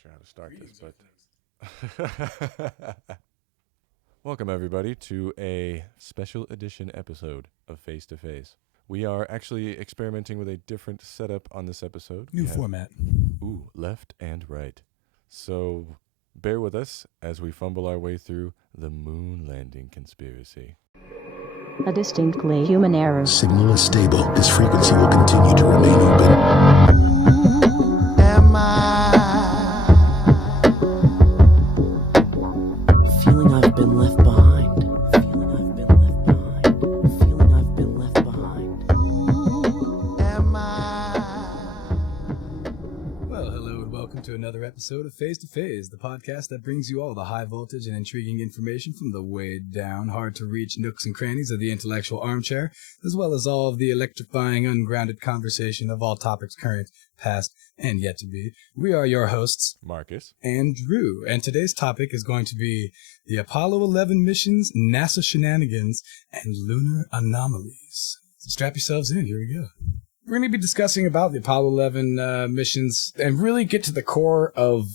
sure how to start this, but welcome everybody to a special edition episode of Face to Face. We are actually experimenting with a different setup on this episode. New format. Left and right. So bear with us as we fumble our way through the moon landing conspiracy. A distinctly human error. Signal is stable. This frequency will continue to remain open. Am I feeling I've been left behind? Feeling I've been left behind. Am I? Well, hello and welcome to another episode of Face to Face, the podcast that brings you all the high voltage and intriguing information from the weighed down, hard to reach nooks and crannies of the intellectual armchair, as well as all of the electrifying, ungrounded conversation of all topics current, past, and yet to be. We are your hosts, Marcus and Drew, and today's topic is going to be the Apollo 11 missions, NASA shenanigans, and lunar anomalies. So strap yourselves in, here we go. We're going to be discussing about the Apollo 11 missions and really get to the core of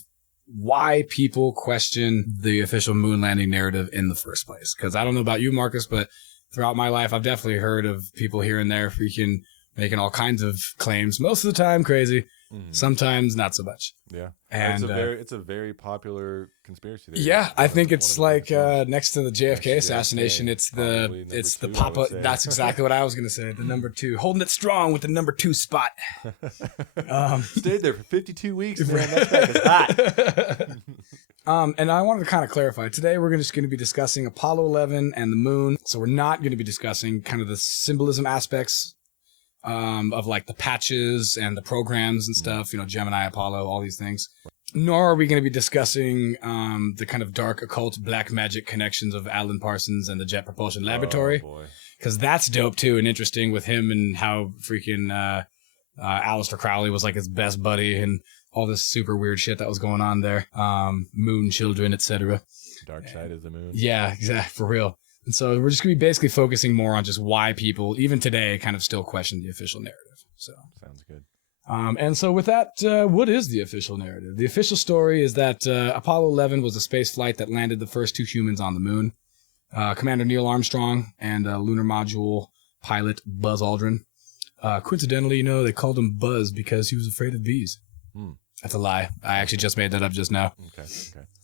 why people question the official moon landing narrative in the first place. Because I don't know about you, Marcus, but throughout my life, I've definitely heard of people here and there freaking making all kinds of claims. Most of the time, crazy. Mm-hmm. Sometimes not so much. Yeah, and it's a very popular conspiracy theory. Yeah, I think it's like next to the JFK assassination. It's the Papa. That's exactly what I was gonna say. The number 2, holding it strong with the number 2 spot. Stayed there for 52 weeks, man. That track is hot. And I wanted to kind of clarify. Today we're just going to be discussing Apollo 11 and the moon. So we're not going to be discussing kind of the symbolism aspects of like the patches and the programs and stuff, you know, Gemini, Apollo, all these things. Nor are we going to be discussing the kind of dark occult black magic connections of Alan Parsons and the Jet Propulsion Laboratory. Because that's dope too and interesting with him and how freaking Aleister Crowley was like his best buddy and all this super weird shit that was going on there. Moon children, etc. Dark side of the moon. Yeah, exactly, for real. And so we're just going to be basically focusing more on just why people, even today, kind of still question the official narrative. So sounds good. And so with that, what is the official narrative? The official story is that Apollo 11 was a space flight that landed the first 2 humans on the moon. Commander Neil Armstrong and lunar module pilot Buzz Aldrin. Coincidentally, you know, they called him Buzz because he was afraid of bees. That's a lie. I actually just made that up just now. Okay.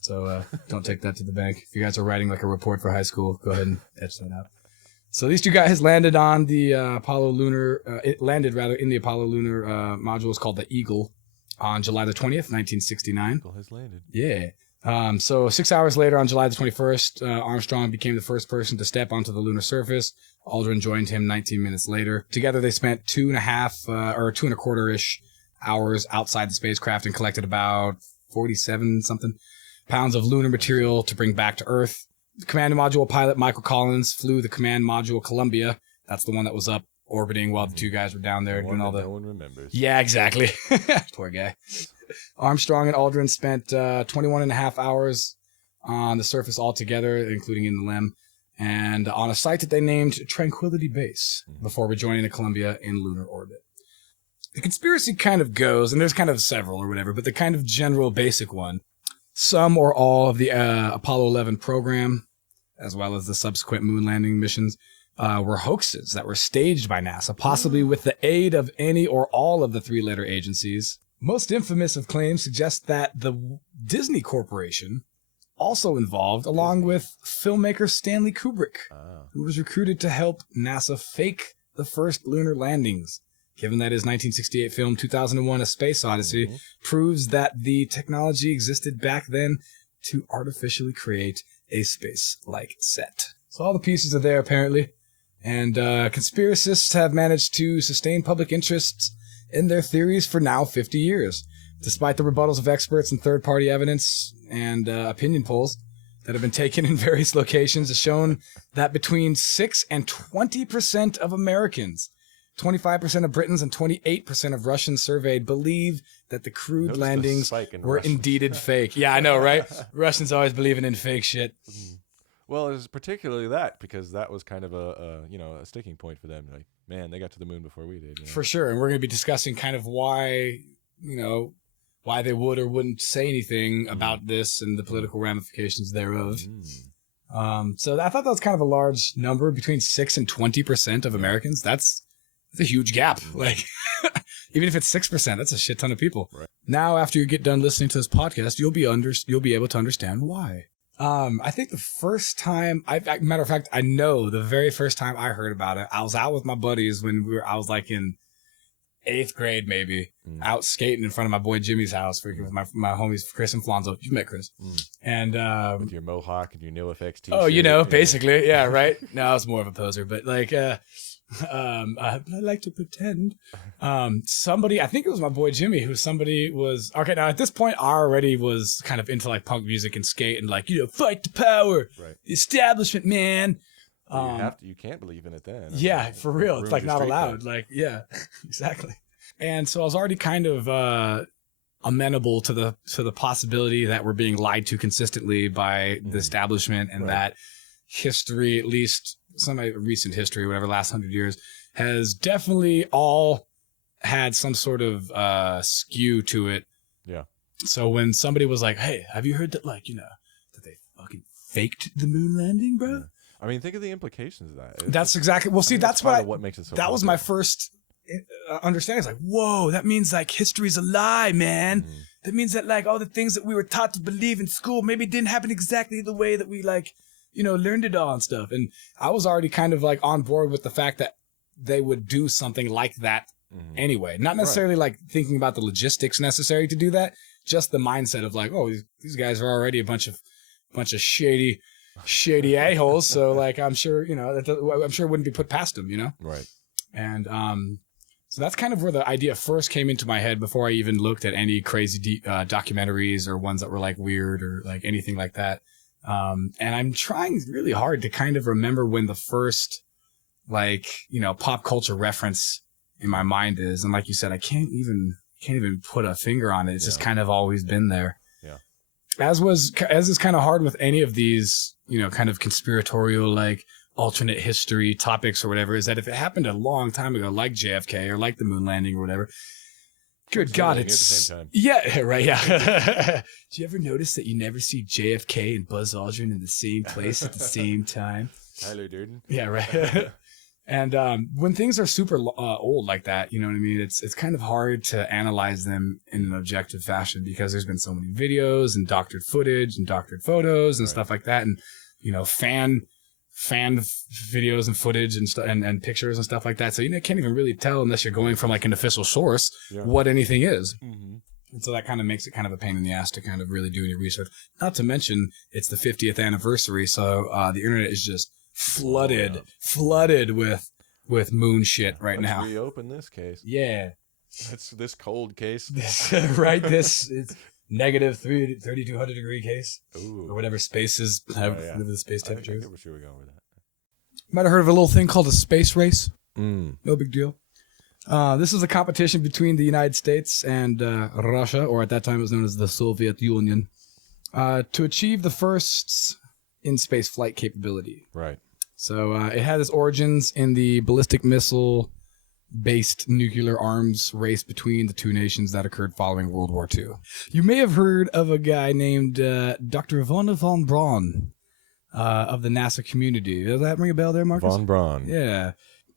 So don't take that to the bank. If you guys are writing like a report for high school, go ahead and etch that out. So these 2 guys landed on the Apollo lunar. It landed rather in the Apollo lunar module. It's called the Eagle on July the 20th, 1969. Eagle has landed. Yeah. So 6 hours later, on July the 21st, Armstrong became the first person to step onto the lunar surface. Aldrin joined him 19 minutes later. Together, they spent 2.5 or 2.25-ish hours outside the spacecraft and collected about 47-something pounds of lunar material to bring back to Earth. The command module pilot Michael Collins flew the command module Columbia. That's the one that was up orbiting while the 2 guys were down there doing all the... No one remembers. Yeah, exactly. Poor guy. Armstrong and Aldrin spent 21.5 hours on the surface altogether, including in the LEM, and on a site that they named Tranquility Base before rejoining the Columbia in lunar orbit. The conspiracy kind of goes, and there's kind of several or whatever, but the kind of general basic one, some or all of the Apollo 11 program, as well as the subsequent moon landing missions, were hoaxes that were staged by NASA, possibly with the aid of any or all of the 3-letter agencies. Most infamous of claims suggest that the Disney Corporation also involved, along with filmmaker Stanley Kubrick, who was recruited to help NASA fake the first lunar landings. Given that his 1968 film 2001: A Space Odyssey proves that the technology existed back then to artificially create a space-like set. So all the pieces are there, apparently. And conspiracists have managed to sustain public interest in their theories for now 50 years, despite the rebuttals of experts and third-party evidence and opinion polls that have been taken in various locations has shown that between 6 and 20% of Americans, 25% of Britons and 28% of Russians surveyed believe that the crewed landings were indeed fake. Yeah, I know, right? Russians always believing in fake shit. Well, it was particularly that because that was kind of a sticking point for them. Like, man, they got to the moon before we did. You know? For sure, and we're going to be discussing kind of why, why they would or wouldn't say anything about this and the political ramifications thereof. So I thought that was kind of a large number, between 6 and 20% of Americans. That's a huge gap. Like, even if it's 6%, that's a shit ton of people. Right. Now, after you get done listening to this podcast, you'll be able to understand why. I think the first time, matter of fact, I know the very first time I heard about it, I was out with my buddies when I was like in 8th grade, maybe, out skating in front of my boy Jimmy's house, with my homies Chris and Flonzo. You've met Chris. And with your mohawk and your NoFX t-shirt. Oh, you know, basically, yeah, right. No, I was more of a poser, but like, I like to pretend. Somebody, I think it was my boy Jimmy, okay. Now at this point, I already was kind of into like punk music and skate and like, fight the power, the establishment, man. You can't believe in it then. Yeah, for real. It's like not allowed. Like, yeah, exactly. And so I was already kind of amenable to the possibility that we're being lied to consistently by the establishment, and that history, at least some recent history, whatever, last 100 years, has definitely all had some sort of skew to it. Yeah. So when somebody was like, "Hey, have you heard that? Like, that they fucking faked the moon landing, bro?" Yeah. I mean, think of the implications of that. That's exactly. Well, see, that's what makes it so. That was my first understanding. It's like, whoa, that means like history's a lie, man. That means that like all the things that we were taught to believe in school maybe didn't happen exactly the way that we like, learned it all and stuff. And I was already kind of like on board with the fact that they would do something like that anyway. Not necessarily like thinking about the logistics necessary to do that. Just the mindset of like, oh, these guys are already a bunch of shady a-holes. So like, I'm sure, I'm sure it wouldn't be put past them, Right. And, so that's kind of where the idea first came into my head before I even looked at any crazy documentaries or ones that were like weird or like anything like that. And I'm trying really hard to kind of remember when the first like, pop culture reference in my mind is. And like you said, I can't even put a finger on it. It's just kind of always been there. Yeah. As is kind of hard with any of these, kind of conspiratorial, like alternate history topics or whatever, is that if it happened a long time ago, like JFK or like the moon landing or whatever, good God, it's at the same time. Yeah, right. Yeah. Do you ever notice that you never see JFK and Buzz Aldrin in the same place at the same time? Tyler Durden. Yeah, right. And when things are super old like that, you know what I mean? It's kind of hard to analyze them in an objective fashion because there's been so many videos and doctored footage and doctored photos and stuff like that, and fan videos and footage and pictures and stuff like that. So can't even really tell unless you're going from like an official source what anything is. And so that kind of makes it kind of a pain in the ass to kind of really do any research. Not to mention it's the 50th anniversary, so the internet is just flooded with moon shit right now. Let's reopen this case. Yeah. That's this cold case. Right. It's negative 3,200 degree case. Ooh. Or whatever spaces have, whatever the space temperature is. I think we're going with that. Might have heard of a little thing called a space race. No big deal. This is a competition between the United States and Russia, or at that time it was known as the Soviet Union, to achieve the first in-space flight capability. Right. So it had its origins in the ballistic missile-based nuclear arms race between the two nations that occurred following World War II. You may have heard of a guy named Dr. von Braun of the NASA community. Does that ring a bell there, Marcus? Von Braun. Yeah.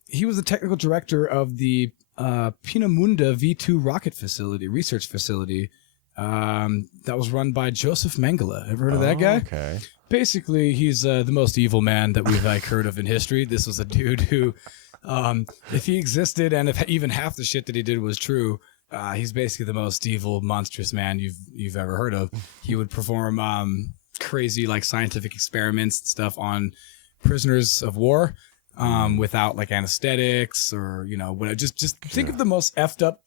He was the technical director of the Pinamunda V2 rocket research facility, that was run by Joseph Mengele. Ever heard of that guy? Okay. Basically, he's the most evil man that we've heard of in history. This was a dude who, if he existed and if even half the shit that he did was true, he's basically the most evil, monstrous man you've ever heard of. He would perform crazy like scientific experiments and stuff on prisoners of war, without like anesthetics or just think of the most effed up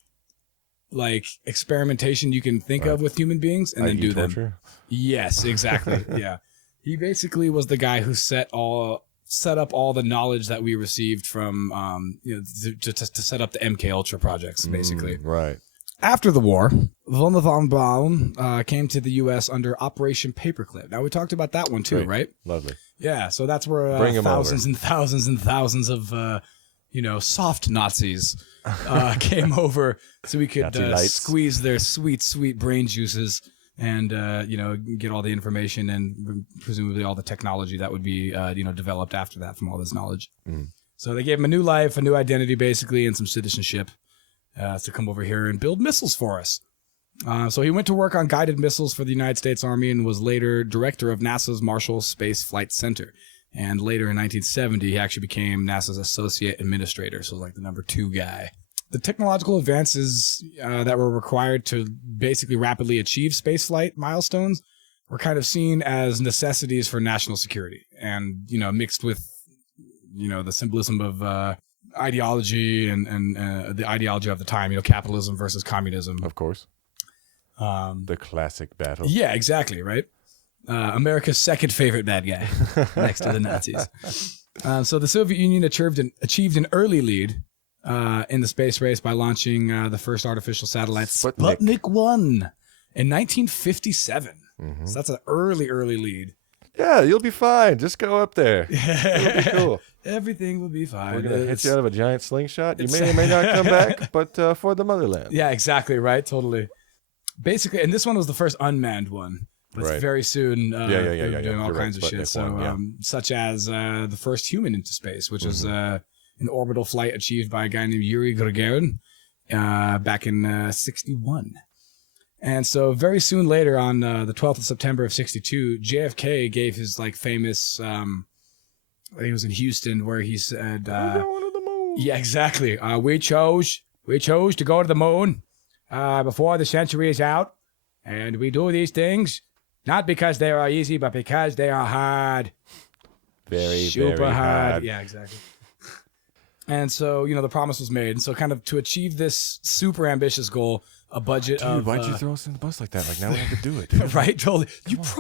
like experimentation you can think of with human beings and then do torture? Them. Yes, exactly. Yeah. He basically was the guy who set up all the knowledge that we received from, to set up the MK Ultra projects, basically. Right. After the war, von Braun came to the U.S. under Operation Paperclip. Now, we talked about that one too, right? Lovely. Yeah, so that's where thousands and thousands and thousands of soft Nazis came over so we could Nazi lights. squeeze their sweet, sweet brain juices and, get all the information and presumably all the technology that would be, developed after that from all this knowledge. Mm. So they gave him a new life, a new identity, basically, and some citizenship to come over here and build missiles for us. So he went to work on guided missiles for the United States Army and was later director of NASA's Marshall Space Flight Center. And later in 1970, he actually became NASA's associate administrator, so like the number 2 guy. The technological advances that were required to basically rapidly achieve spaceflight milestones were kind of seen as necessities for national security, and mixed with the symbolism of ideology and the ideology of the time, capitalism versus communism. Of course. The classic battle. Yeah, exactly, right? America's second favorite bad guy, next to the Nazis. So the Soviet Union achieved an early lead in the space race by launching the first artificial satellite, Sputnik 1, in 1957. Mm-hmm. So that's an early lead. Yeah, you'll be fine. Just go up there. It'll be cool. Everything will be fine. We're going to hit you out of a giant slingshot. You may or may not come back, but for the motherland. Yeah, exactly, right? Totally. Basically, and this one was the first unmanned one. But Right. very soon, they're yeah. doing all You're kinds right, of shit. Sputnik So, 1, yeah. such as the first human into space, which was an orbital flight achieved by a guy named Yuri Gagarin back in 61. And so very soon later, on the 12th of September of 62, JFK gave his famous, he was in Houston, where he said, We're going to the moon. yeah, exactly. We chose to go to the moon before the century is out. And we do these things not because they are easy, but because they are hard. Very, Super very hard. hard. Yeah, exactly. And so, the promise was made. And so kind of to achieve this super ambitious goal, a budget Dude, of... why'd you throw us in the bus like that? Like, now we have to do it. Dude. Right, totally.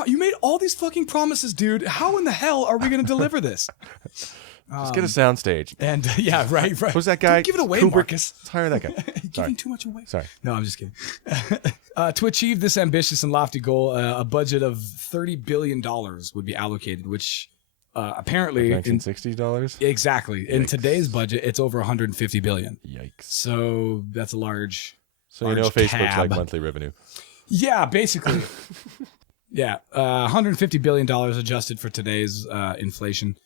You made all these fucking promises, dude. How in the hell are we going to deliver this? Just get a soundstage. And yeah, right. Who's that guy? Don't give it away, Kubrick. Marcus. Let's hire that guy. You're Sorry. giving too much away. Sorry. No, I'm just kidding. To achieve this ambitious and lofty goal, a budget of $30 billion would be allocated, which apparently... $1960? Exactly. In Yikes. today's budget, it's over $150 billion. Yikes. So that's a large... So large Facebook's tab. like monthly revenue. Yeah, basically. Yeah, $150 billion adjusted for today's inflation,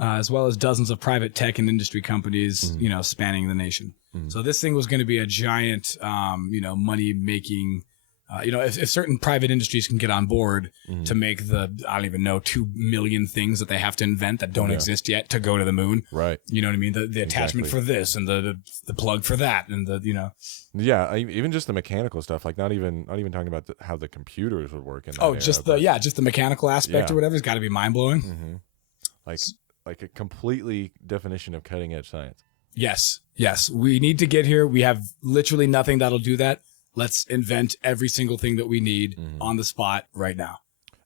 as well as dozens of private tech and industry companies, spanning the nation. So this thing was going to be a giant, money-making... if certain private industries can get on board to make I don't even know, 2 million things that they have to invent that don't exist yet to go to the moon. Right. You know what I mean? The attachment Exactly. for this and the plug for that and Yeah, even just the mechanical stuff, like not even talking about how the computers would work in that era, just but- the mechanical aspect Yeah. or whatever has got to be mind-blowing. like a completely definition of cutting edge science. Yes. We need to get here. We have literally nothing that'll do that. Let's invent every single thing that we need on the spot right now.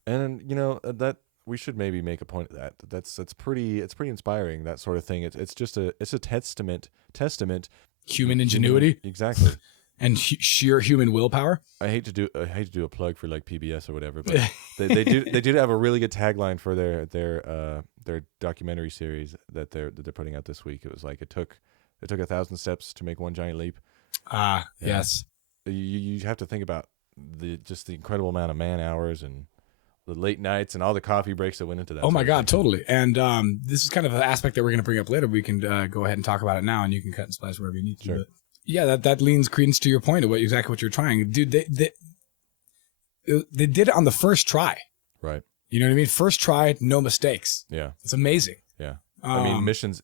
And that we should maybe make a point of that. That's pretty inspiring, that sort of thing. It's just a testament Human ingenuity exactly. and sheer human willpower. I hate to do a plug for like PBS or whatever, but they do have a really good tagline for their documentary series that they're putting out this week. It was like it took 1,000 steps to make one giant leap. Yes. You have to think about the incredible amount of man hours and the late nights and all the coffee breaks that went into that. Oh my sort of God, thing. totally. And this is kind of an aspect that we're going to bring up later. We can go ahead and talk about it now, and you can cut and splice wherever you need to. Sure. But yeah, that leans credence to your point of exactly what you're trying, dude. They did it on the first try. Right. You know what I mean? First try, no mistakes. Yeah. It's amazing. Yeah. I mean, missions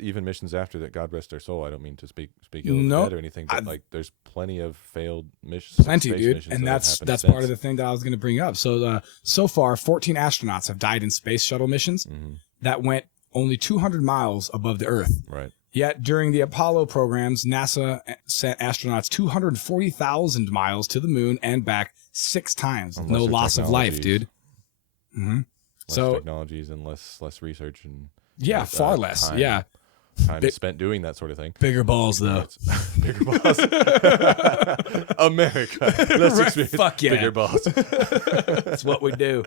after that, God rest their soul. I don't mean to speak ill of No, dead or anything, but there's plenty of failed missions. Plenty, dude. And that's part of the thing that I was going to bring up. So so far, 14 astronauts have died in space shuttle missions that went only 200 miles above the Earth. Right. Yet during the Apollo programs, NASA sent astronauts 240,000 miles to the moon and back 6 times. On No lesser loss of life, dude. Less So technologies and less research and yeah, far less. time. Yeah. Time spent doing that sort of thing. Bigger balls, though. Bigger balls. America. Let's Right, experience fuck yeah. bigger balls. That's what we do.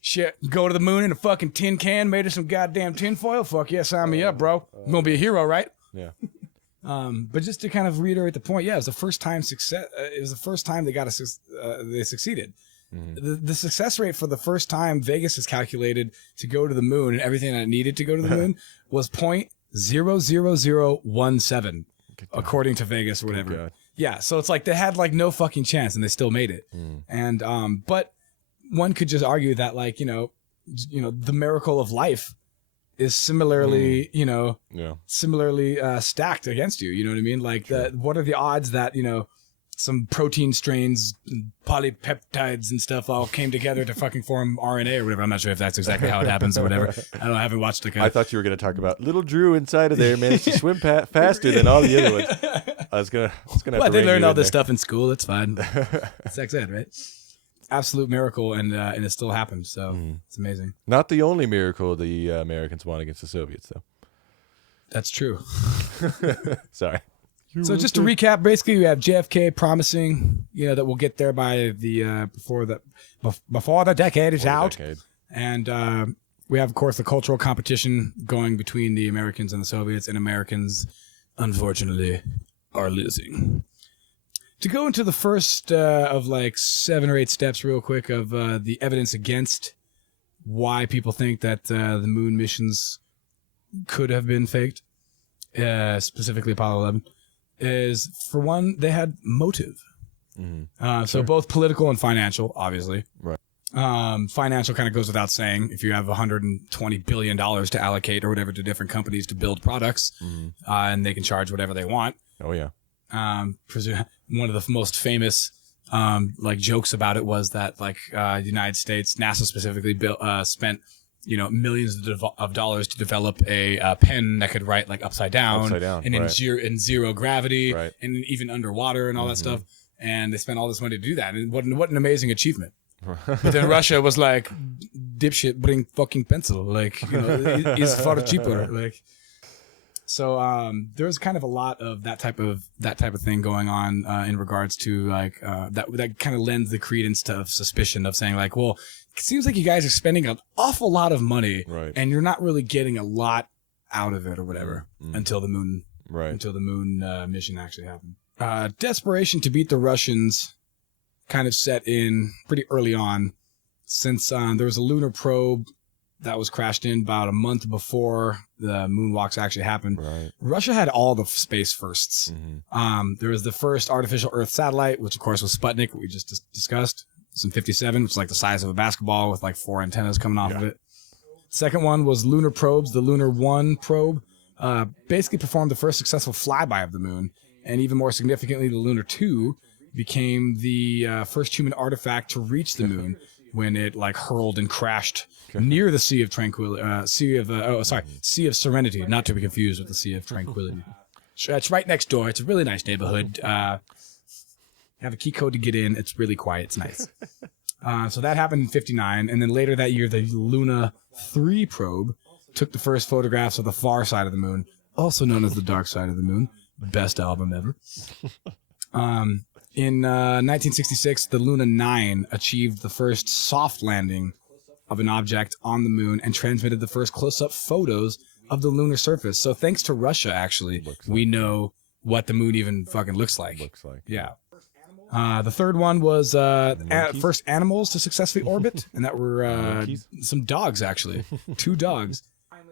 Shit, go to the moon in a fucking tin can made of some goddamn tinfoil? Fuck yeah, sign me up, bro. I'm gonna be a hero, right? Yeah. But just to kind of reiterate the point, yeah, it was the first time success. It was the first time they they succeeded. Mm-hmm. The success rate for the first time Vegas has calculated to go to the moon and everything that it needed to go to the moon was 0.00017, according to Vegas or whatever. God. Yeah, so it's like they had like no fucking chance and they still made it. And but one could just argue that like, the miracle of life is similarly, similarly stacked against you. You know what I mean? Like, what are the odds that, some protein strains, and polypeptides and stuff all came together to fucking form RNA or whatever? I'm not sure if that's exactly how it happens or whatever. I haven't watched the. I thought you were going to talk about little Drew inside of there managed to swim faster than all the other ones. I was gonna. Well, they learned all this stuff in school. It's fine. Sex ed, right? Absolute miracle, and it still happened. So it's amazing. Not the only miracle the Americans won against the Soviets, though. That's true. Sorry. So just to recap, basically we have JFK promising, that we'll get there by the before the decade is out, and we have, of course, the cultural competition going between the Americans and the Soviets, and Americans, unfortunately, are losing. To go into the first of like 7 or 8 steps real quick of the evidence against why people think that the moon missions could have been faked, specifically Apollo 11, is, for one, they had motive. So both political and financial, obviously. Right. Financial kind of goes without saying. If you have $120 billion to allocate or whatever to different companies to build products, and they can charge whatever they want. Oh, yeah. One of the most famous like jokes about it was that the United States, NASA specifically, spent millions of dollars to develop a pen that could write like upside down and in zero gravity and even underwater and all that stuff. And they spent all this money to do that. And what an amazing achievement. But then Russia was like, dipshit, bring fucking pencil. Like, is far cheaper. Like. So there's kind of a lot of that type of thing going on in regards to like that kind of lends the credence to suspicion of saying like, well, it seems like you guys are spending an awful lot of money and you're not really getting a lot out of it or whatever until the moon mission actually happened. Desperation to beat the Russians kind of set in pretty early on, since there was a lunar probe that was crashed in about a month before the moonwalks actually happened. Right. Russia had all the space firsts. There was the first artificial Earth satellite, which of course was Sputnik, what we just discussed. It's in 57, which is like the size of a basketball with like 4 antennas coming off of it. Second one was lunar probes. The Lunar 1 probe basically performed the first successful flyby of the moon. And even more significantly, the Lunar 2 became the first human artifact to reach the moon when it like hurled and crashed near the Sea of Tranquility, Sea of Serenity, not to be confused with the Sea of Tranquility. It's right next door. It's a really nice neighborhood. Have a key code to get in. It's really quiet. It's nice. So that happened in 59, and then later that year, the Luna 3 probe took the first photographs of the far side of the moon, also known as the dark side of the moon. Best album ever. In 1966, the Luna 9 achieved the first soft landing of an object on the moon and transmitted the first close-up photos of the lunar surface. So thanks to Russia, actually, we know what the moon even fucking looks like. Yeah. The third one was first animals to successfully orbit, and that were some dogs, actually. 2 dogs.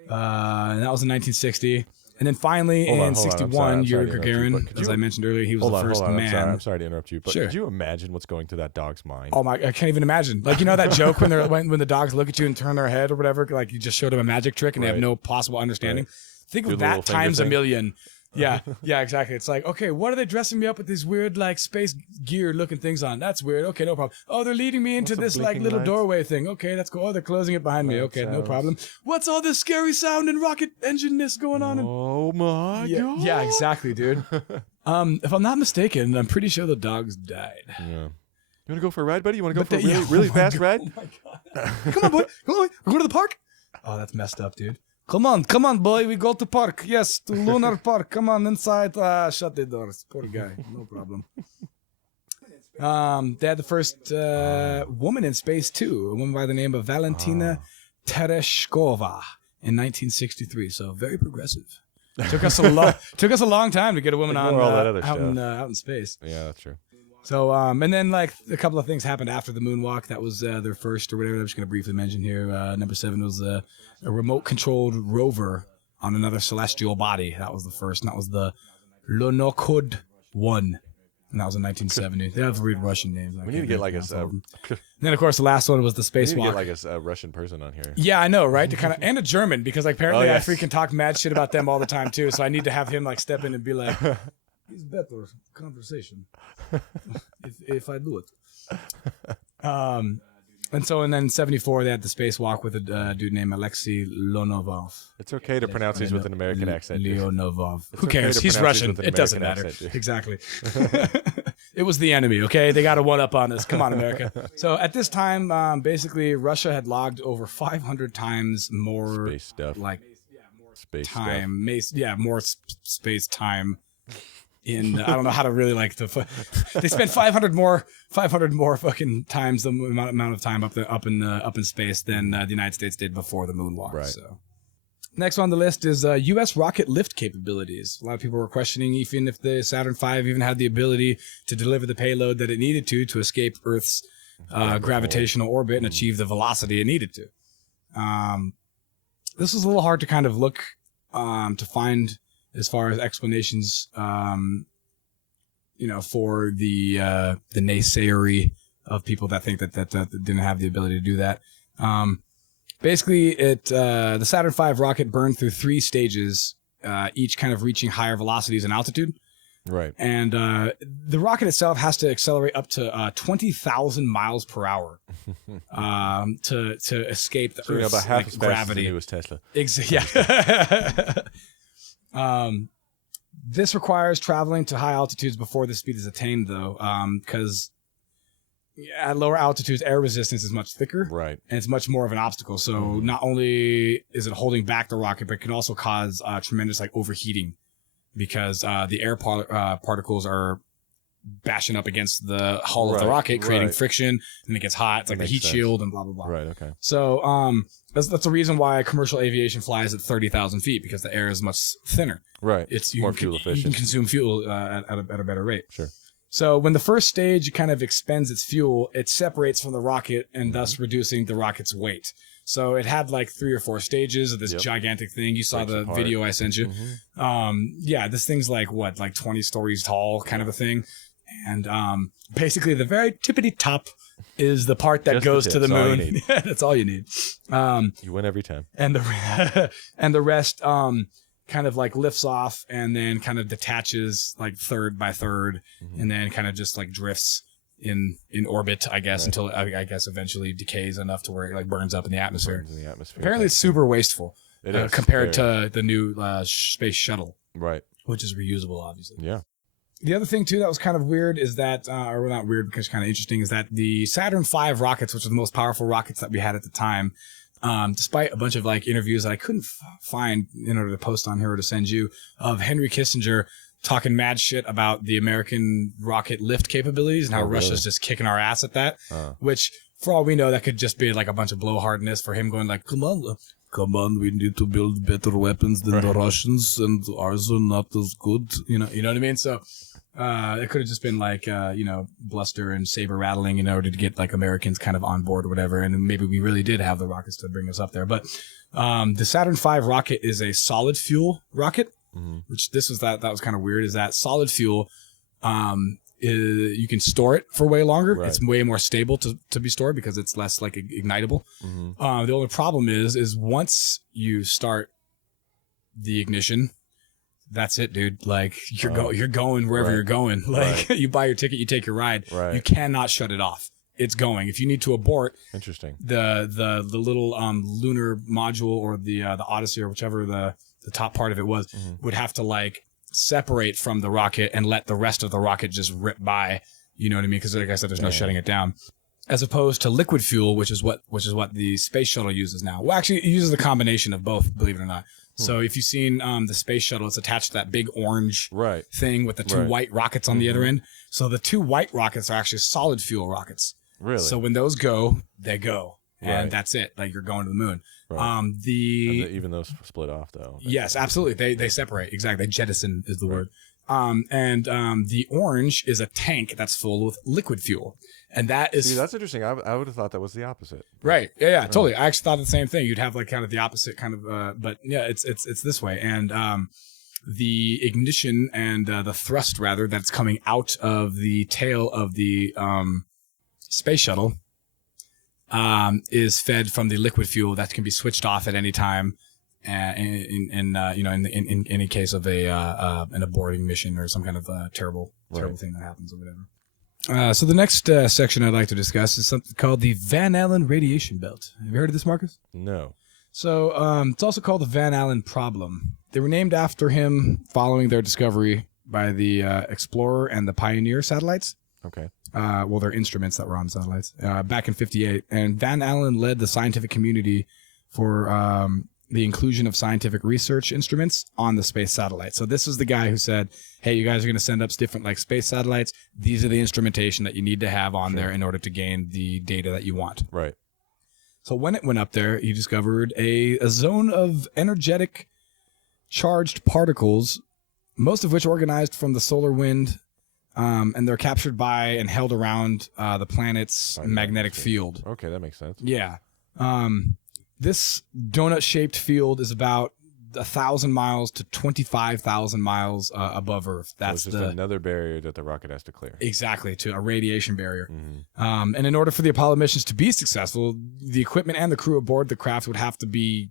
And that was in 1960. And then finally, in 61, Yuri Gagarin, as I mentioned earlier, he was the first man. I'm sorry to interrupt you, but could you imagine what's going through that dog's mind? Oh my! I can't even imagine. Like, that joke when the dogs look at you and turn their head or whatever, like you just showed them a magic trick and they have no possible understanding. Think of that times a million. Yeah, exactly. It's like, okay, what are they dressing me up with these weird, like, space gear looking things on? That's weird. Okay, no problem. Oh, they're leading me into this, like, little doorway thing. Okay, that's cool. Oh, they're closing it behind me. Okay, no problem. What's all this scary sound and rocket engine-ness going on? Oh, my God. Yeah, exactly, dude. If I'm not mistaken, I'm pretty sure the dogs died. Yeah. You want to go for a ride, buddy? You want to go for a really fast ride? Oh, my God. Come on, boy. We're going to the park? Oh, that's messed up, dude. Come on, boy. We go to park. Yes, to Lunar Park. Come on, inside. Shut the doors. Poor guy. No problem. They had the first woman in space, too. A woman by the name of Valentina Tereshkova in 1963. So very progressive. Took us a long time to get a woman Ignore all that other out stuff. in space. Yeah, that's true. So, and then like a couple of things happened after the moonwalk. That was their first or whatever. I'm just going to briefly mention here. Number 7 was a remote-controlled rover on another celestial body. That was the first. And that was the Lunokhod 1. And that was in 1970. They have weird Russian names. We need to get like And then, of course, the last one was the we need to spacewalk. get like a Russian person on here. Yeah, I know, right? To kind of and a German because like apparently yes. I freaking talk mad shit about them all the time too. So I need to have him like step in and be like, "It's better conversation if I do it." And then 74 they had the spacewalk with a dude named Alexei Leonov. It's okay to pronounce these with an American accent. dude. Leonov. Who okay cares? to He's pronounce these Russian. with an It doesn't American matter. accent, dude. Exactly. It was the enemy, okay? They got a one-up on us. Come on, America. So at this time, basically, Russia had logged over 500 times more Space stuff. like Space time. More space time. In I don't know how to really like they spent 500 more fucking times the amount of time up in space than the United States did before the moonwalk. Right. So next on the list is U.S. rocket lift capabilities. A lot of people were questioning even if the Saturn V even had the ability to deliver the payload that it needed to escape Earth's gravitational orbit and achieve the velocity it needed to. This was a little hard to kind of look to find as far as explanations, for the naysayery of people that think that didn't have the ability to do that. Basically, the Saturn V rocket burned through 3 stages, each kind of reaching higher velocities and altitude. Right. And the rocket itself has to accelerate up to 20,000 miles per hour to escape the Earth's about half as fast gravity. as the newest Tesla. Yeah. This requires traveling to high altitudes before the speed is attained, though, because at lower altitudes, air resistance is much thicker, Right. and it's much more of an obstacle. So not only is it holding back the rocket, but it can also cause tremendous overheating because the air particles are bashing up against the hull of the rocket, creating friction, and it gets hot. It's like the heat shield and blah, blah, blah. Right, okay. So that's the reason why commercial aviation flies at 30,000 feet, because the air is much thinner. Right. It's more fuel efficient. You can consume fuel at a better rate. Sure. So when the first stage kind of expends its fuel, it separates from the rocket and thus reducing the rocket's weight. So it had 3 or 4 stages of this gigantic thing. You saw the video I sent you. This thing's 20 stories tall kind of a thing. And basically the very tippity top is the part that Just goes the to the tip. moon. That's all you need. You win every time. And the rest kind of lifts off and then kind of detaches third by third and then kind of just drifts in orbit, I guess, until I guess eventually decays enough to where it burns up in the atmosphere. Apparently it's super wasteful compared to the new space shuttle. Right. Which is reusable, obviously. Yeah. The other thing, too, that was kind of weird is that, or not weird because kind of interesting, is that the Saturn V rockets, which are the most powerful rockets that we had at the time, despite a bunch of interviews that I couldn't find in order to post on here or to send you, of Henry Kissinger talking mad shit about the American rocket lift capabilities and how Russia's just kicking our ass at that, which, for all we know, that could just be a bunch of blowhardness for him going come on, we need to build better weapons than the Russians, and ours are not as good. You know what I mean? So it could have just been bluster and saber rattling in order to get Americans kind of on board or whatever. And maybe we really did have the rockets to bring us up there. But the Saturn V rocket is a solid fuel rocket, which that was kind of weird. Is that solid fuel? You can store it for way longer. Right. It's way more stable to be stored because it's less ignitable. The only problem is once you start the ignition, that's it, dude. You're going wherever you're going. You buy your ticket, you take your ride. Right. You cannot shut it off. It's going. If you need to abort, interesting. The little lunar module or the Odyssey or whichever the top part of it was would have to separate from the rocket and let the rest of the rocket just rip by. You know what I mean? Because like I said, there's no shutting it down. As opposed to liquid fuel, which is what the space shuttle uses now. Well, actually, it uses a combination of both, believe it or not. So if you've seen the space shuttle, it's attached to that big orange thing with the 2 white rockets on the other end. So the 2 white rockets are actually solid fuel rockets. Really? So when those go, they go. and Right. that's it. Like you're going to the moon. Right. And The even those split off though. yes, absolutely. They separate. Exactly. They jettison is the word. The orange is a tank that's full with liquid fuel, and that is See, that's interesting. I would have thought that was the opposite. right. Yeah, totally. I actually thought the same thing. You'd have like kind of the opposite kind of, but yeah, it's this way. And the ignition and the thrust rather that's coming out of the tail of the space shuttle is fed from the liquid fuel that can be switched off at any time. In any case of an aborting mission or some kind of terrible thing that happens or whatever. So the next section I'd like to discuss is something called the Van Allen radiation belt. Have you heard of this, Marcus? No. So it's also called the Van Allen problem. They were named after him following their discovery by the Explorer and the Pioneer satellites. Okay. They're instruments that were on satellites back in '58. And Van Allen led the scientific community for the inclusion of scientific research instruments on the space satellite. So this is the guy who said, hey, you guys are going to send up different like space satellites. These are the instrumentation that you need to have on there in order to gain the data that you want. Right. So when it went up there, he discovered a zone of energetic charged particles, most of which organized from the solar wind, and they're captured by and held around the planet's magnetic field. Okay, that makes sense. Yeah. This donut-shaped field is about 1,000 miles to 25,000 miles above Earth. That's so it's just another barrier that the rocket has to clear. Exactly, to a radiation barrier. Mm-hmm. And in order for the Apollo missions to be successful, the equipment and the crew aboard the craft would have to be,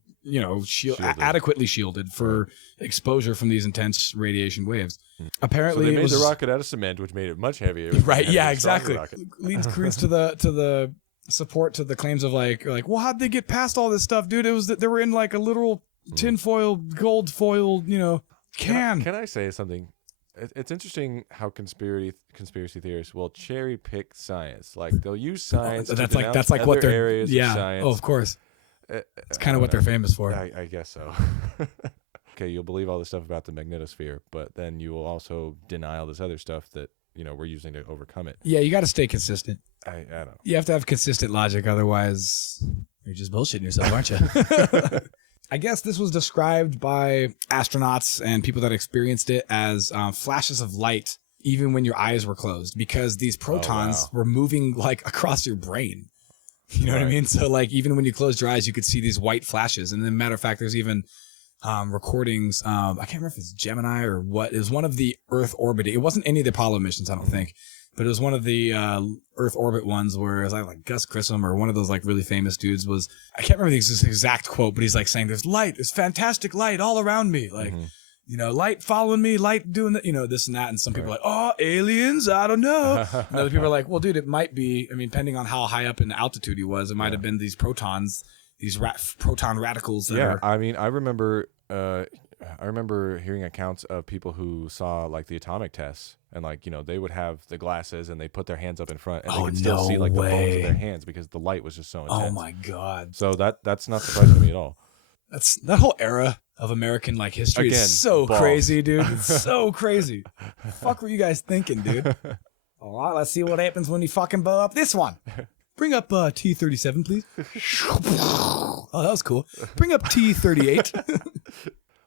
adequately shielded for exposure from these intense radiation waves. Apparently, so they made the rocket out of cement, which made it much heavier. Right? Yeah, exactly. Leads to the support to the claims of like, well, how'd they get past all this stuff, dude? It was that they were in like a literal tinfoil, gold foil, can. Can I say something? It's interesting how conspiracy theorists will cherry pick science. Like they'll use science. That's like what they're areas of science. Oh, of course. It's kind of what they're famous for. I guess so. Okay, you'll believe all this stuff about the magnetosphere, but then you will also deny all this other stuff that we're using to overcome it. Yeah, you got to stay consistent. I don't know. You have to have consistent logic, otherwise you're just bullshitting yourself, aren't you? I guess this was described by astronauts and people that experienced it as flashes of light, even when your eyes were closed, because these protons were moving like across your brain. You know what I mean? So like even when you closed your eyes, you could see these white flashes. And then matter of fact, there's even recordings. I can't remember if it's Gemini or what. It was one of the Earth orbiting. It wasn't any of the Apollo missions, I don't think. But it was one of the Earth orbit ones where it was like Gus Grissom or one of those like really famous dudes was, I can't remember the exact quote, but he's like saying, there's light, there's fantastic light all around me. Like, light following me, light doing that, this and that. And some people are like, oh, aliens, I don't know. And other people are like, well, dude, it might be, depending on how high up in altitude he was, it might have been these protons, these proton radicals. That are, I remember hearing accounts of people who saw like the atomic tests and like, they would have the glasses and they put their hands up in front and they could still see like the bones of their hands because the light was just so intense. Oh my God. So that's not surprising to me at all. That whole era of American like history is so crazy, dude. It's so crazy. The fuck were you guys thinking, dude? All right, let's see what happens when you fucking blow up this one. Bring up T-37, please. Oh, that was cool. Bring up T-38.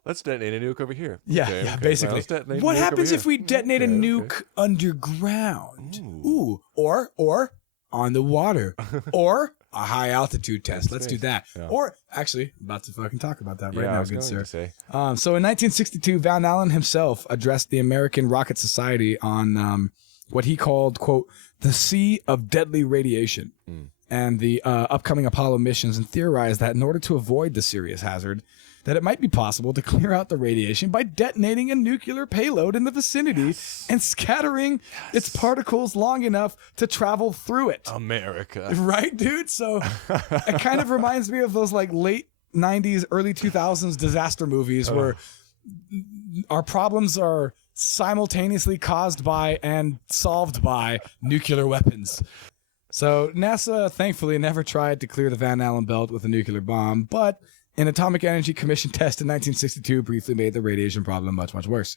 Let's detonate a nuke over here. Yeah, basically. What happens if we detonate a nuke underground? Ooh, or on the water, or a high altitude test. Let's do that. Yeah. Or actually, about to fucking talk about that right now, good sir. So in 1962, Van Allen himself addressed the American Rocket Society on what he called, quote, the sea of deadly radiation and the upcoming Apollo missions, and theorized that in order to avoid the serious hazard, that it might be possible to clear out the radiation by detonating a nuclear payload in the vicinity and scattering its particles long enough to travel through it. America. Right, dude? So it kind of reminds me of those like late 90s, early 2000s disaster movies where our problems are simultaneously caused by and solved by nuclear weapons. So NASA thankfully never tried to clear the Van Allen belt with a nuclear bomb, but an Atomic Energy Commission test in 1962 briefly made the radiation problem much, much worse.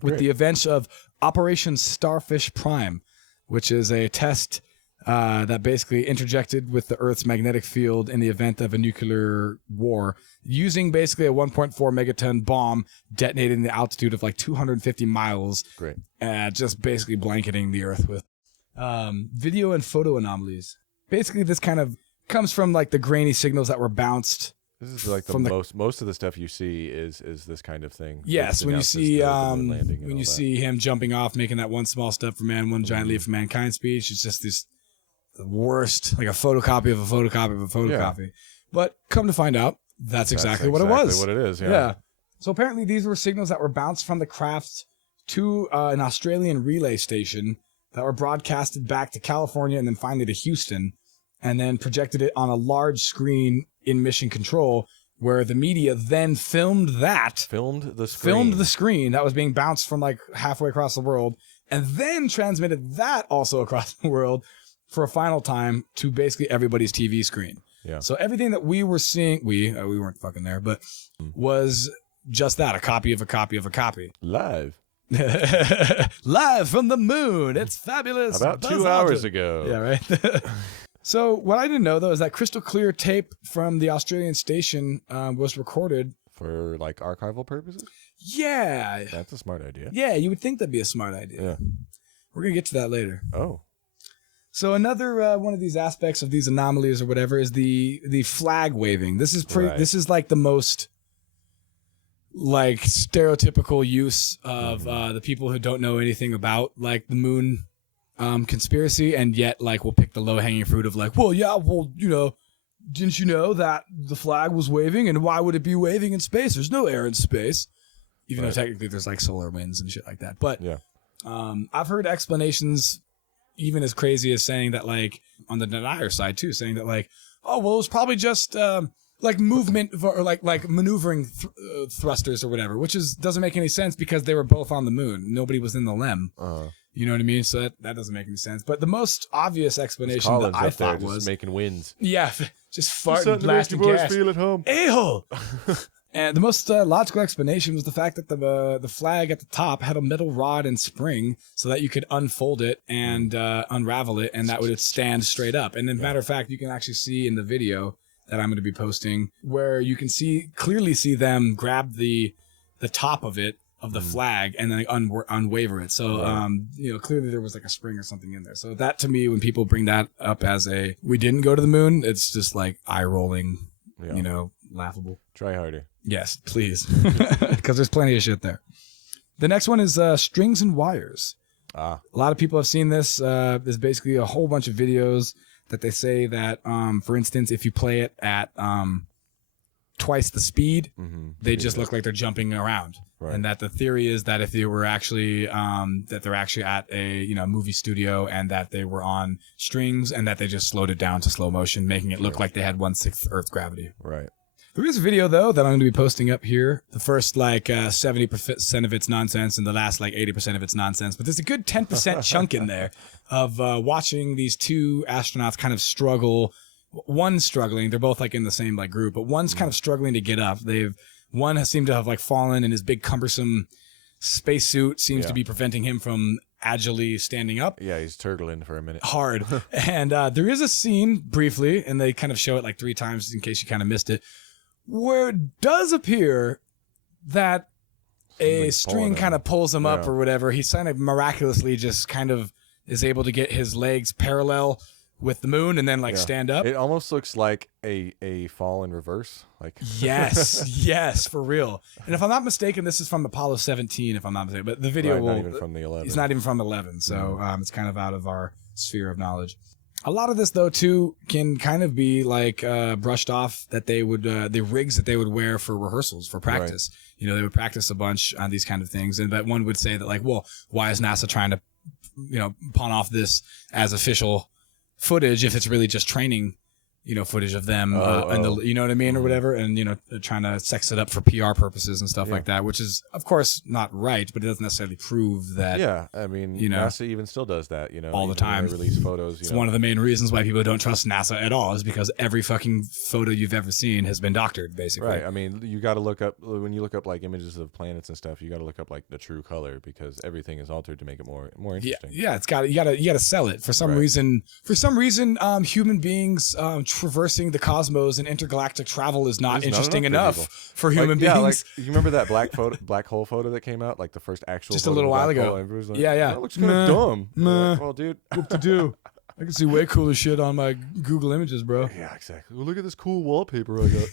With the events of Operation Starfish Prime, which is a test that basically interjected with the Earth's magnetic field in the event of a nuclear war, using basically a 1.4 megaton bomb detonated in the altitude of like 250 miles. Great. Just basically blanketing the Earth with video and photo anomalies. Basically, this kind of comes from like the grainy signals that were bounced. This is like most of the stuff you see is this kind of thing. Yes, when you see when see him jumping off, making that one small step for man, one giant leap for mankind speech, it's just the worst, like a photocopy of a photocopy of a photocopy. Yeah. But come to find out, that's exactly what it was. What it is, yeah. So apparently these were signals that were bounced from the craft to an Australian relay station that were broadcasted back to California and then finally to Houston, and then projected it on a large screen in Mission Control, where the media then filmed the screen that was being bounced from like halfway across the world, and then transmitted that also across the world for a final time to basically everybody's TV screen. Yeah. So everything that we were seeing, we weren't fucking there, but was just that, a copy of a copy of a copy. Live from the moon. It's fabulous. About 2 hours ago. Yeah, right. So what I didn't know, though, is that crystal clear tape from the Australian station was recorded. For, like, archival purposes? Yeah. That's a smart idea. Yeah, you would think that'd be a smart idea. Yeah. We're going to get to that later. Oh. So another one of these aspects of these anomalies or whatever is the flag waving. This is This is like the most like stereotypical use of the people who don't know anything about like the moon conspiracy, and yet like we'll pick the low hanging fruit of like, well, yeah, well, you know, didn't you know that the flag was waving, and why would it be waving in space? There's no air in space, even though technically there's like solar winds and shit like that. But yeah, I've heard explanations even as crazy as saying that like on the denier side too, saying that like, oh well, it was probably just like movement or like maneuvering thrusters or whatever, which doesn't make any sense because they were both on the moon. Nobody was in the LEM. You know what I mean? So that doesn't make any sense. But the most obvious explanation that I thought was making winds. Yeah, just farting, blasting gas. Feel at home. A-hole. And the most logical explanation was the fact that the flag at the top had a metal rod and spring so that you could unfold it and unravel it, and that would stand straight up. And as a matter of fact, you can actually see in the video that I'm going to be posting where you can clearly see them grab the top of it, of the flag, and then unwaver it. So, you know, clearly there was like a spring or something in there. So that to me, when people bring that up as we didn't go to the moon, it's just like eye rolling, you know, laughable. Try harder. Yes, please. Because there's plenty of shit there. The next one is strings and wires. A lot of people have seen this. There's basically a whole bunch of videos that they say that, for instance, if you play it at twice the speed, they just look like they're jumping around. Right. And that the theory is that if they were actually that they're actually at a movie studio and that they were on strings and that they just slowed it down to slow motion, making it look like they had 1/6 Earth gravity. Right. There is a video though that I'm going to be posting up here. The first like 70% of it's nonsense and the last like 80% of it's nonsense. But there's a good 10% chunk in there of watching these two astronauts kind of struggle. One's struggling. They're both like in the same like group, but one's kind of struggling to get up. One has seemed to have like fallen, and his big cumbersome spacesuit seems to be preventing him from agilely standing up. Yeah, he's turtling for a minute. Hard. And there is a scene briefly, and they kind of show it like 3 times in case you kind of missed it, where it does appear that a string kind of pulls him up or whatever. He kind of miraculously just kind of is able to get his legs parallel with the moon and then like stand up. It almost looks like a fall in reverse. Like yes, for real. And if I'm not mistaken, this is from Apollo 17, if I'm not mistaken. But the video not even from the 11. It's not even from 11, so it's kind of out of our sphere of knowledge. A lot of this, though, too, can kind of be like brushed off that they would the rigs that they would wear for rehearsals, for practice. Right. You know, they would practice a bunch on these kind of things, and that one would say that like, well, why is NASA trying to, pawn off this as official footage if it's really just training footage of them and oh. you know what I mean, or whatever, and they're trying to sex it up for PR purposes and stuff like that, which is of course not right, but it doesn't necessarily prove that. Yeah, I mean, NASA even still does that, all the time. When they release photos. It's one of the main reasons why people don't trust NASA at all, is because every fucking photo you've ever seen has been doctored, basically. Right. I mean, you got to look up when you look up like images of planets and stuff. You got to look up like the true color, because everything is altered to make it more interesting. Yeah. You got to sell it for some reason. For some reason, human beings traversing the cosmos and intergalactic travel is not interesting enough for human beings. Yeah, like you remember that black hole photo that came out, like the first actual just a little while ago. Like, yeah. That looks kind of dumb. Like, well, dude, what to do? I can see way cooler shit on my Google Images, bro. Yeah, exactly. Well, look at this cool wallpaper I got.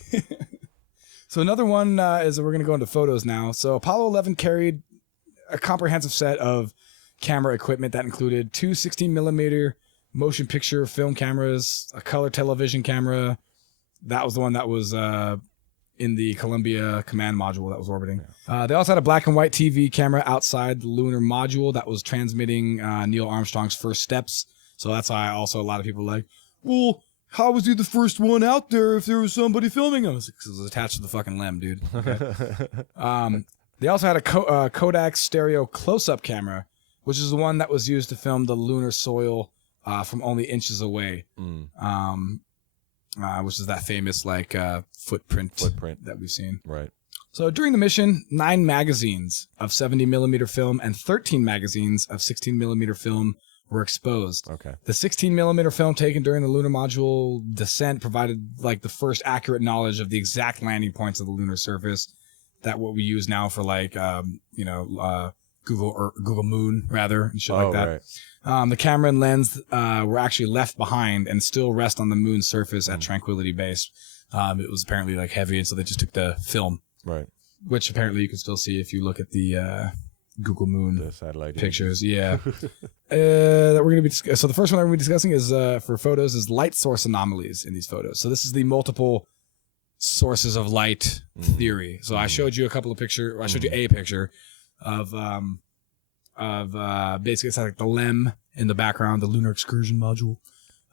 So another one is that we're going to go into photos now. So Apollo 11 carried a comprehensive set of camera equipment that included two 16mm motion picture film cameras, a color television camera. That was the one that was in the Columbia command module that was orbiting. They also had a black and white TV camera outside the lunar module that was transmitting Neil Armstrong's first steps. So that's why also a lot of people are like, well, how was he the first one out there if there was somebody filming him? Because it was attached to the fucking limb, dude. Okay. They also had a Kodak stereo close-up camera, which is the one that was used to film the lunar soil from only inches away. Which is that famous footprint that we've seen. Right. So during the mission, 9 magazines of 70mm film and 13 magazines of 16mm film were exposed. Okay. The 16mm film taken during the lunar module descent provided the first accurate knowledge of the exact landing points of the lunar surface. That what we use now for Google Moon rather and shit like that. Right. The camera and lens were actually left behind and still rest on the moon's surface at Tranquility Base. It was apparently heavy, and so they just took the film, right? Which apparently you can still see if you look at the Google Moon satellite pictures. Yeah. That we're gonna be so the first one that we're gonna be discussing is for photos is light source anomalies in these photos. So this is the multiple sources of light theory. So I showed you a couple of pictures. I showed you a picture of basically it's like the LEM in the background, the lunar excursion module,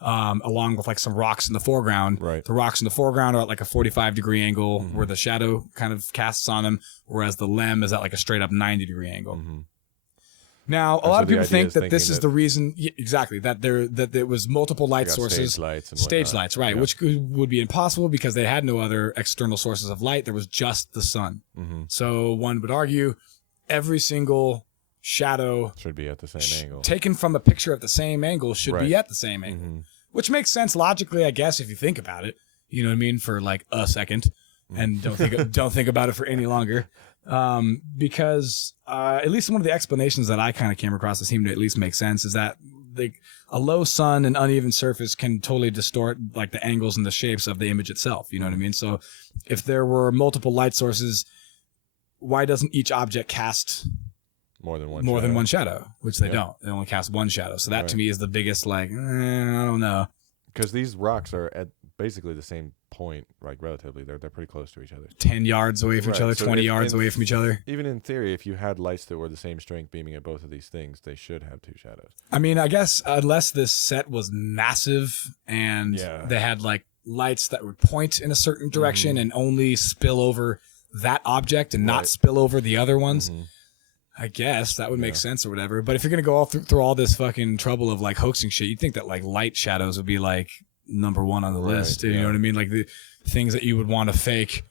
along with some rocks in the foreground. Right. The rocks in the foreground are at a 45-degree angle where the shadow kind of casts on them, whereas the LEM is at a straight up 90-degree angle. Now, a lot of people think that this is the reason, exactly, that there was multiple light sources. Stage lights, right, which would be impossible because they had no other external sources of light. There was just the sun. So one would argue every single shadow should be at the same angle. Taken from a picture at the same angle should be at the same angle, which makes sense logically, I guess, if you think about it. You know what I mean? For a second, and don't think about it for any longer. Because at least one of the explanations that I kind of came across that seemed to at least make sense is that a low sun and uneven surface can totally distort the angles and the shapes of the image itself. You know what I mean? So if there were multiple light sources, why doesn't each object cast more than one shadow? Which they don't. They only cast one shadow. So that to me is the biggest I don't know. Because these rocks are at basically the same point, relatively. They're pretty close to each other. 10 yards away from each other, so 20 yards away from each other. Even in theory, if you had lights that were the same strength beaming at both of these things, they should have two shadows. I mean, I guess unless this set was massive and they had lights that would point in a certain direction and only spill over that object and not spill over the other ones. I guess that would make sense or whatever. But if you're going to go all through all this fucking trouble of hoaxing shit, you'd think that light shadows would be number one on the list. You know what I mean? The things that you would want to fake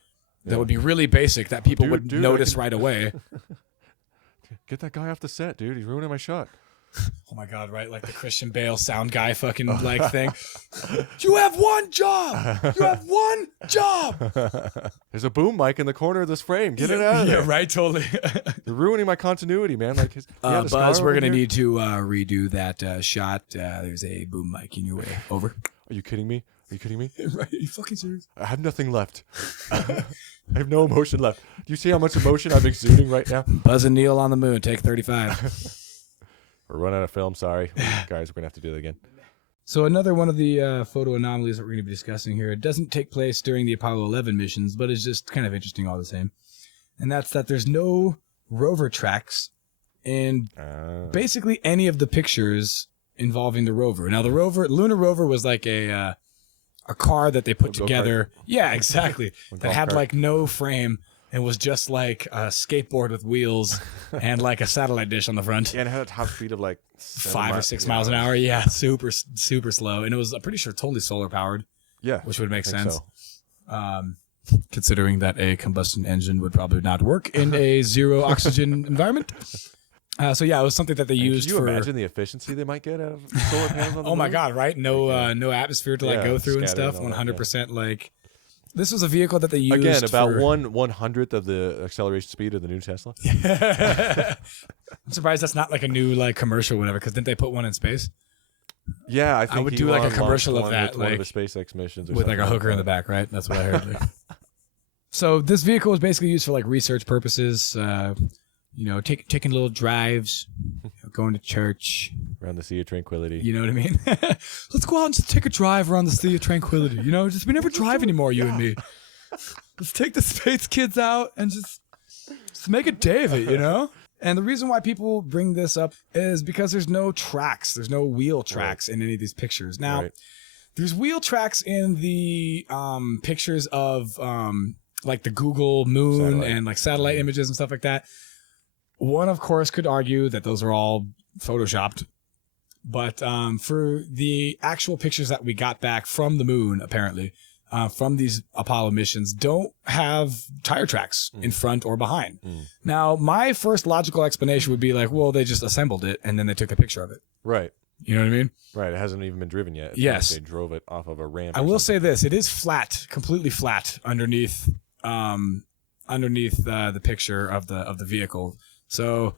that would be really basic that people would notice right away. Get that guy off the set, dude. He's ruining my shot. Oh my God, right? The Christian Bale sound guy fucking thing. You have one job. You have one job. There's a boom mic in the corner of this frame. Get it out of there. Yeah, right, totally. You're ruining my continuity, man. Buzz, we're going to need to redo that shot. There's a boom mic in your way. Over. Are you kidding me? Are you kidding me? Right? Are you fucking serious? I have nothing left. I have no emotion left. Do you see how much emotion I'm exuding right now? Buzz and Neil on the moon. Take 35. We're running out of film. Sorry. Guys, we're going to have to do it again. So another one of the photo anomalies that we're going to be discussing here, it doesn't take place during the Apollo 11 missions, but it's just kind of interesting all the same. And that's that there's no rover tracks in basically any of the pictures involving the rover. Now, the lunar rover was a a car that they put go-kart. together. Yeah, exactly. that golf had cart. like no frame and was just like a skateboard with wheels and like a satellite dish on the front. Yeah, and it had a top speed of like 5 or 6 miles an hour. Yeah, super slow. And it was, I'm pretty sure, totally solar powered, Yeah, which would make I think sense. so. Considering that a combustion engine would probably not work in a zero oxygen environment. So yeah, it was something that they used Could you for. imagine the efficiency they might get out of solar panels on the Oh my moon? God! Right? No atmosphere to like Yeah, go through and scatter stuff. and all that, 100%. Like this was a vehicle that they used Again, about for... 1/100th of the acceleration speed of the new Tesla. I'm surprised that's not like a new like commercial, or whatever. Because didn't they put one in space Yeah, I think would he do, like, a launched commercial of one that, with one of like, the SpaceX missions, or with like a something hooker in the that. back? Right? That's what I heard. Like. So this vehicle was basically used for like research purposes. Taking little drives, going to church. Around the Sea of Tranquility. You know what I mean? Let's go out and just take a drive around the Sea of Tranquility. Just we never drive anymore, you and me. Let's take the space kids out and just make a day of it, And the reason why people bring this up is because there's no tracks. There's no wheel tracks in any of these pictures. Now, Right. there's wheel tracks in the pictures of like the Google moon Satellite. and like satellite images and stuff like that. One, of course, could argue that those are all photoshopped. But for the actual pictures that we got back from the moon, apparently, from these Apollo missions, don't have tire tracks in front or behind. Now, my first logical explanation would be like, well, they just assembled it and then they took a picture of it. Right. You know what I mean? Right. It hasn't even been driven yet. It's Yes. like they drove it off of a ramp. I or will something. say this: it is flat, completely flat underneath the picture of the vehicle. So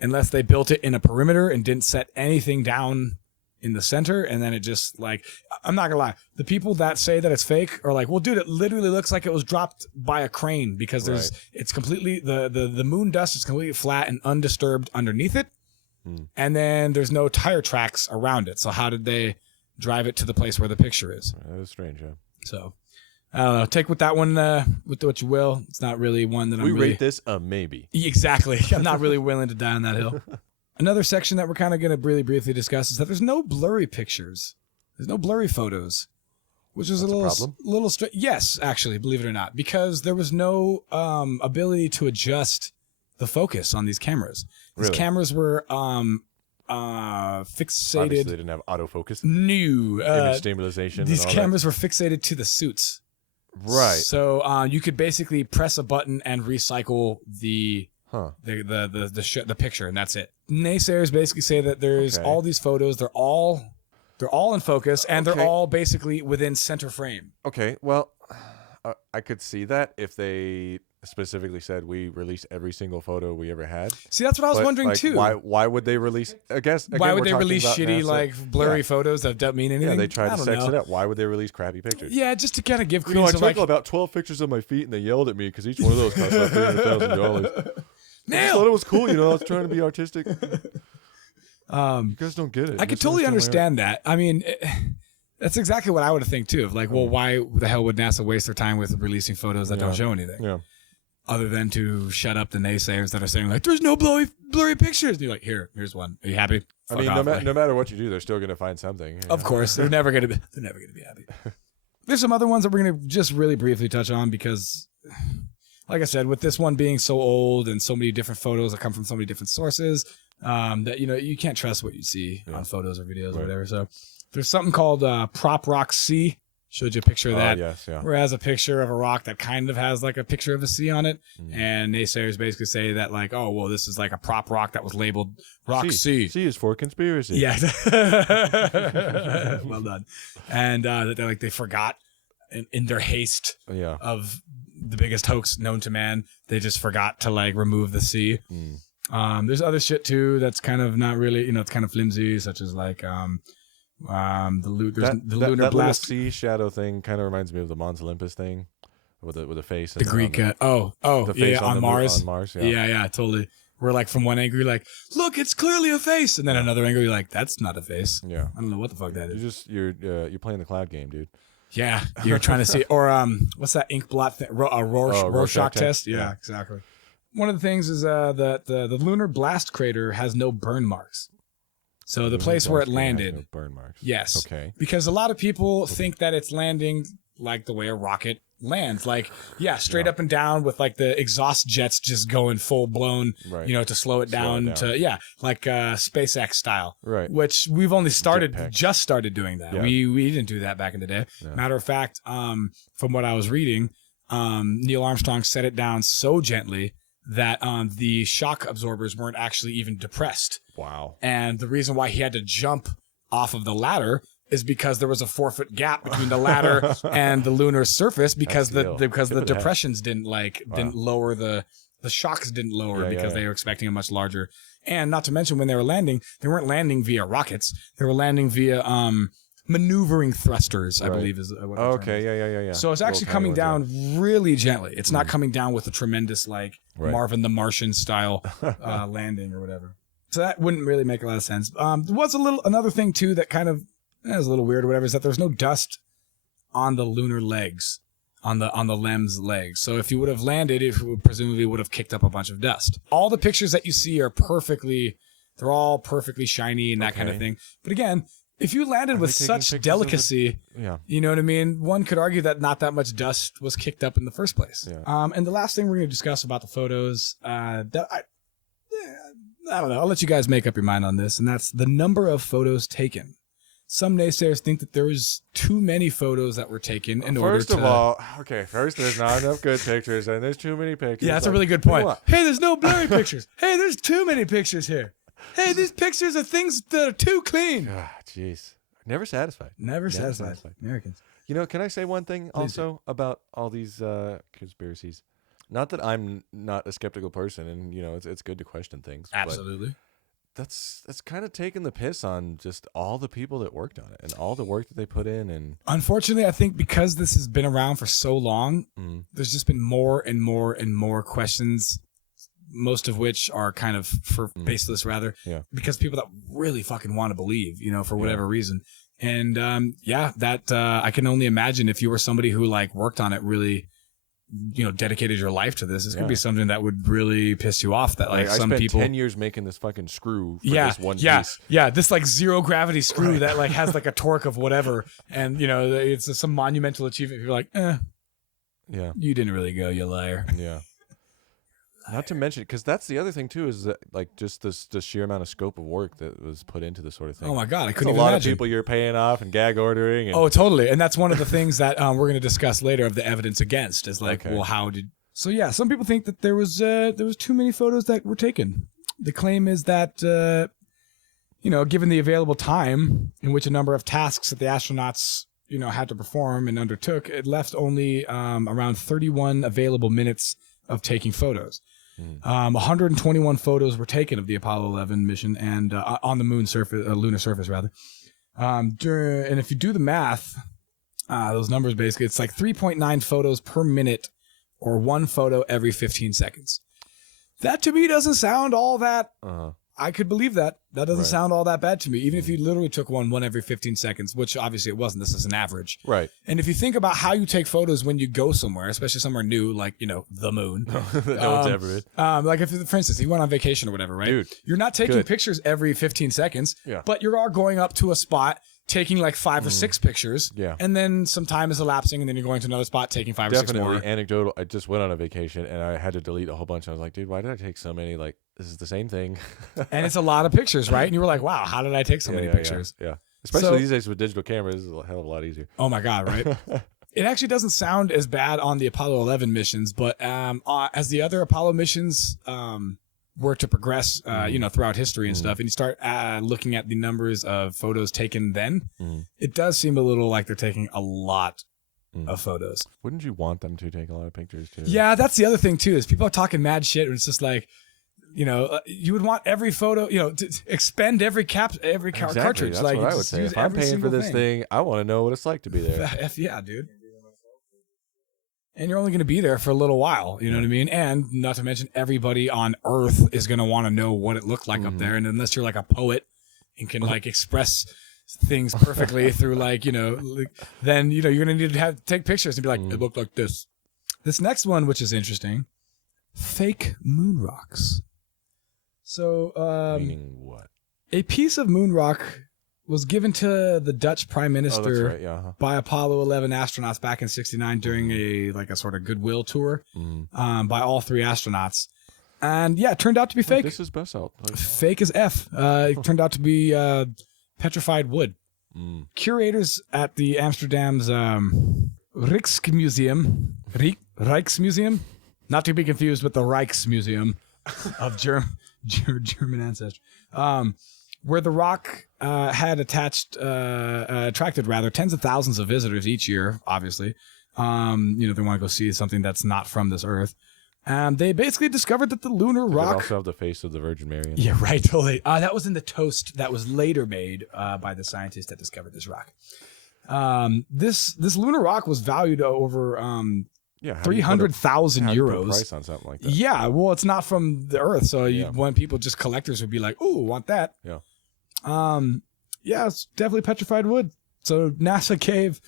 unless they built it in a perimeter and didn't set anything down in the center, and then it just like, I'm not gonna lie, the people that say that it's fake are like, well, dude, it literally looks like it was dropped by a crane because it's completely the moon dust is completely flat and undisturbed underneath it, and then there's no tire tracks around it. So how did they drive it to the place where the picture is? That is strange, yeah. So I don't know. Take with that one with what you will. It's not really one that We I'm really... rate this a maybe. Exactly. I'm not really willing to die on that hill. Another section that we're kind of going to really briefly discuss is that there's no blurry pictures. There's no blurry photos, which is That's a a problem? little strange. Yes, actually, believe it or not, because there was no ability to adjust the focus on these cameras. These Really? cameras were Obviously, fixated. they didn't have autofocus, New. image stabilization. These and all cameras were fixated to the suits. That. Right. So you could basically press a button and recycle the Huh. the picture, and that's it. Naysayers basically say that there's Okay. all these photos. They're all in focus, and Okay. they're all basically within center frame. Okay. Well, I could see that if they specifically said we release every single photo we ever had. See, that's what I was But, wondering like, too. Why would they release? I guess. Again, Why would we're they talking release about shitty, NASA. like blurry photos that don't mean anything? Yeah, they tried I to don't sex know. it up. Why would they release crappy pictures? Yeah, just to kind of give You know, I credence took to like, about 12 pictures of my feet, and they yelled at me because each one of those cost about $300,000. I just nail. thought it was cool. I was trying to be artistic. You guys don't get it. I could totally understand that. I mean, that's exactly what I would think too. Of like, well, why the hell would NASA waste their time with releasing photos that don't show anything? Yeah. Other than to shut up the naysayers that are saying like, there's no blurry pictures. And you're like, here's one. Are you happy? I Fuck mean, off. no matter what you do, they're still going to find something. you Of know? course, they're never gonna be happy. There's some other ones that we're gonna just really briefly touch on because, like I said, with this one being so old and so many different photos that come from so many different sources, that you can't trust what you see on photos or videos or whatever. So there's something called Prop Rock C. Showed you a picture of that. Yes, yeah. Where it has a picture of a rock that kind of has like a picture of a C on it. And naysayers basically say that like, oh, well, this is like a prop rock that was labeled Rock C. C is for conspiracy. Yeah. Well done. And that they forgot in their haste Yeah. of the biggest hoax known to man, they just forgot to like remove the C. There's other shit too that's kind of not really, it's kind of flimsy, such as like the lunar that little blast. sea shadow thing kind of reminds me of the Mons Olympus thing with a face. The Greek, the face on on Mars. On Mars, yeah, totally. We're like from one angle, you're like, look, it's clearly a face, and then another angle, you're like, that's not a face. Yeah. I don't know what the fuck that is. You're playing the cloud game, dude. Yeah, you're trying to see, or what's that ink blot thing? Rorschach test. Yeah, exactly. One of the things is that the lunar blast crater has no burn marks. So the place where it landed. No burn marks. Yes. Okay. Because a lot of people think that it's landing like the way a rocket lands. Like, straight up and down with like the exhaust jets just going full blown, Right. to slow it down to, like SpaceX style. Right. Which we've only Jetpack. just started doing that. Yeah. We didn't do that back in the day. Yeah. Matter of fact, from what I was reading, Neil Armstrong set it down so gently that the shock absorbers weren't actually even depressed. Wow. And the reason why he had to jump off of the ladder is because there was a 4-foot gap between the ladder and the lunar surface because the depressions didn't lower the shocks didn't lower because they were expecting a much larger. And not to mention when they were landing, they weren't landing via rockets. They were landing via maneuvering thrusters, I believe is what the term is. Yeah. So it's actually coming down really gently. It's not coming down with a tremendous Marvin the Martian style landing or whatever. So that wouldn't really make a lot of sense. There was another thing too that kind of is a little weird or whatever, is that there's no dust on the lunar legs, on the LEM's legs. So if you would have landed, it presumably would have kicked up a bunch of dust. All the pictures that you see are they're all perfectly shiny and that kind of thing. But again, if you landed with such delicacy, you know what I mean? One could argue that not that much dust was kicked up in the first place. Yeah. And the last thing we're going to discuss about the photos, I don't know. I'll let you guys make up your mind on this, and that's the number of photos taken. Some naysayers think that there was too many photos that were taken in order to... First of all, there's not enough good pictures, and there's too many pictures. Yeah, that's a really good point. Hey, there's no blurry pictures. Hey, there's too many pictures here. Hey, these pictures are things that are too clean. Jeez. Never satisfied. Never satisfied. Americans. Can I say one thing also about all these conspiracies? Not that I'm not a skeptical person, and it's good to question things. Absolutely. But that's kind of taking the piss on just all the people that worked on it and all the work that they put in. And unfortunately, I think because this has been around for so long, there's just been more and more and more questions, most of which are kind of baseless, rather. Yeah. Because people that really fucking want to believe, for whatever reason. And I can only imagine if you were somebody who worked on it really, dedicated your life to this. It's gonna be something that would really piss you off. That some I spent people 10 years making this fucking screw for this one piece. This zero gravity screw that has a torque of whatever, and it's some monumental achievement. You're like, you didn't really go, you liar. Yeah. Not to mention, because that's the other thing too, is that just the sheer amount of scope of work that was put into this sort of thing. Oh my God, I couldn't even imagine. A lot of people you're paying off and gag ordering. And oh, totally. And that's one of the things that we're going to discuss later of the evidence against is well, how did... So yeah, some people think that there was too many photos that were taken. The claim is that, given the available time in which a number of tasks that the astronauts, had to perform and undertook, it left only around 31 available minutes of taking photos. 121 photos were taken of the Apollo 11 mission and on the lunar surface rather. And if you do the math, those numbers basically, it's 3.9 photos per minute or one photo every 15 seconds. That to me doesn't sound all that. I could believe that. That doesn't sound all that bad to me. Even if you literally took one every 15 seconds, which obviously it wasn't. This is an average. Right. And if you think about how you take photos when you go somewhere, especially somewhere new, like, the moon. No one's ever been. If, for instance, you went on vacation or whatever, right? Dude, you're not taking pictures every 15 seconds, but you are going up to a spot, taking 5 or 6 pictures, and then some time is elapsing, and then you're going to another spot, taking 5 or 6 more. Definitely anecdotal. I just went on a vacation, and I had to delete a whole bunch. I was like, dude, why did I take so many? This is the same thing. And it's a lot of pictures, right? And you were like, wow, how did I take so many pictures? Yeah. Especially these days with digital cameras, it's a hell of a lot easier. Oh my God, right? It actually doesn't sound as bad on the Apollo 11 missions, but as the other Apollo missions were to progress, throughout history and stuff, and you start looking at the numbers of photos taken then, it does seem a little like they're taking a lot of photos. Wouldn't you want them to take a lot of pictures too? Yeah, that's the other thing too, is people are talking mad shit, and it's just you would want every photo, to expend every cartridge. That's what I would say. If I'm paying for this thing, I want to know what it's like to be there. F yeah, dude. And you're only going to be there for a little while, you know what I mean? And not to mention, everybody on Earth is going to want to know what it looked like up there. And unless you're a poet and can express things perfectly through then you're going to need to take pictures and be like, it looked like this. This next one, which is interesting, fake moon rocks. So, meaning what? A piece of moon rock was given to the Dutch Prime Minister Oh, that's right. Yeah. Uh-huh. by Apollo 11 astronauts back in '69 during a sort of goodwill tour by all 3 astronauts. And yeah, it turned out to be fake. This is basalt. Fake as F. It turned out to be petrified wood. Curators at the Amsterdam's Rijksmuseum, not to be confused with the Rijksmuseum of German ancestry, where the rock had attracted tens of thousands of visitors each year. Obviously, they want to go see something that's not from this Earth. They basically discovered that the lunar rock also have the face of the Virgin Mary. Yeah, right. Totally. That was in the toast that was later made by the scientists that discovered this rock. This lunar rock was valued over 300,000 euros. Price on something like that. Yeah, well, it's not from the Earth, so when people just collectors would be like, "Ooh, want that?" Yeah. It's definitely petrified wood. So NASA gave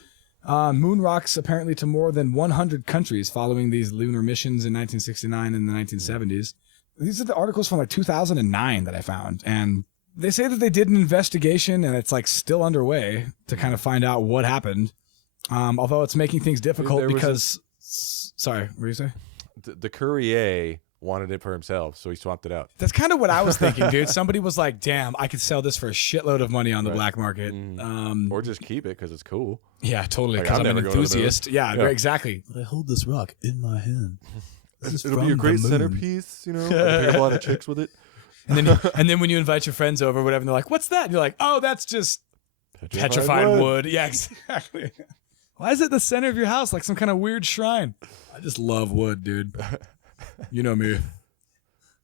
moon rocks apparently to more than 100 countries following these lunar missions in 1969 and the 1970s. These are the articles from like 2009 that I found, and they say that they did an investigation and it's like still underway to kind of find out what happened. Although it's making things difficult because sorry, what were you saying? The Courier wanted it for himself, so he swapped it out. That's kind of what I was thinking, dude. Somebody was like, damn, I could sell this for a shitload of money on the black market. Or just keep it because it's cool. Yeah, totally, Like, because I'm I'm an never going to the moon. enthusiast. Yeah, exactly. But I hold this rock in my hand. It'll be a great centerpiece, I can take a lot of chicks with it. And then when you invite your friends over, whatever, and they're like, what's that? And you're like, oh, that's just petrified wood. Yeah, exactly. Why is it the center of your house like some kind of weird shrine? I just love wood, dude. You know me.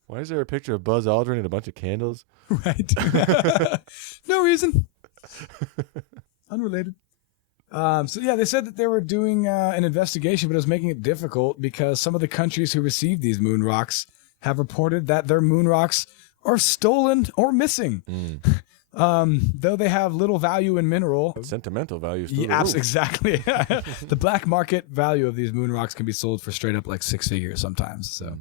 Why is there a picture of Buzz Aldrin and a bunch of candles? Right. No reason. Unrelated. They said that they were doing an investigation, but it was making it difficult because some of the countries who received these moon rocks have reported that their moon rocks are stolen or missing. Though they have little value in mineral. Sentimental values. Exactly. The black market value of these moon rocks can be sold for straight up like 6 figures sometimes. So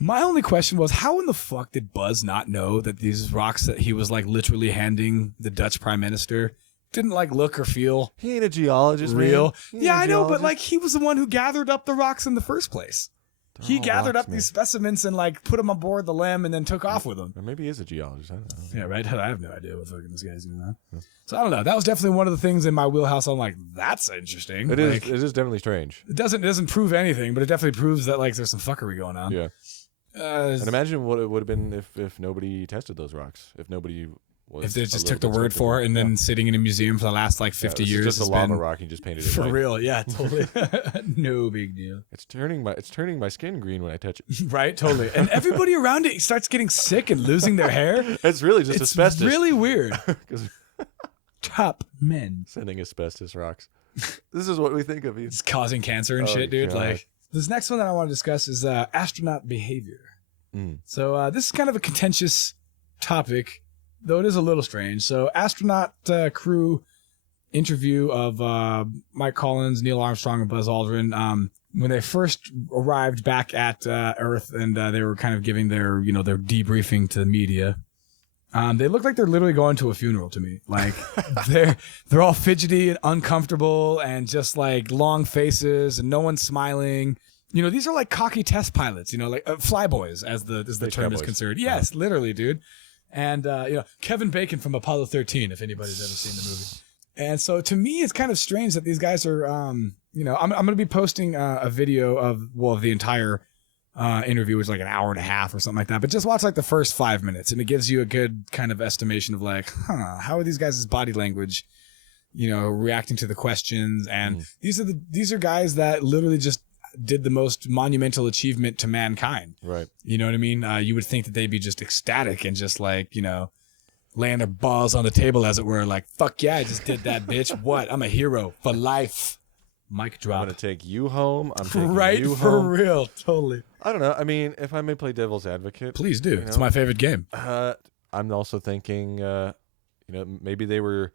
my only question was, how in the fuck did Buzz not know that these rocks that he was like literally handing the Dutch Prime Minister didn't like look or feel He ain't a geologist, real? man. He ain't Yeah, a I know, but geologist. like he was the one who gathered up the rocks in the first place. He gathered up these specimens and like put them on board the limb and then took off with them. Or maybe he is a geologist. I don't know. Yeah, right. I have no idea what fucking this guy's doing now. So I don't know. That was definitely one of the things in my wheelhouse. I'm like, that's interesting. It is. Like, It is definitely strange. It doesn't prove anything, but it definitely proves that like there's some fuckery going on. Yeah. And imagine what it would have been if nobody tested those rocks. If nobody was. If they a just little took the bit word skeptical. for it and then sitting in a museum for the last like 50 this years. is just a has lava been- rock. You just painted it For white. real, yeah, totally. No big deal. It's turning my skin green when I touch it. Right, totally. And everybody around it starts getting sick and losing their hair. It's really just It's asbestos. really weird. 'Cause Top men. sending asbestos rocks. This is what we think of you. It's causing cancer and Oh, shit, dude. God. Like this next one that I want to discuss is astronaut behavior. So this is kind of a contentious topic, though it is a little strange. So astronaut crew interview of Mike Collins, Neil Armstrong, and Buzz Aldrin when they first arrived back at Earth, and they were kind of giving their their debriefing to the media. They look like they're literally going to a funeral to me. Like they're all fidgety and uncomfortable, and just like long faces, and no one's smiling. These are like cocky test pilots, like flyboys, as the term is cowboys. considered. Yes, literally, dude. And Kevin Bacon from Apollo 13, if anybody's ever seen the movie. And so to me, it's kind of strange that these guys are, I'm going to be posting a video of the entire interview, which is like an hour and a half or something like that. But just watch like the first 5 minutes, and it gives you a good kind of estimation of like, how are these guys' body language, reacting to the questions. And these are guys that literally just did the most monumental achievement to mankind. Right. You know what I mean? You would think that they'd be just ecstatic and just like, laying their balls on the table, as it were. Like, fuck yeah, I just did that, bitch. What? I'm a hero for life. Mic drop. I'm gonna take you home. I'm taking Right, you for home. real. Totally. I don't know. I mean, if I may play devil's advocate, Please do. It's know? my favorite game. I'm also thinking, maybe they were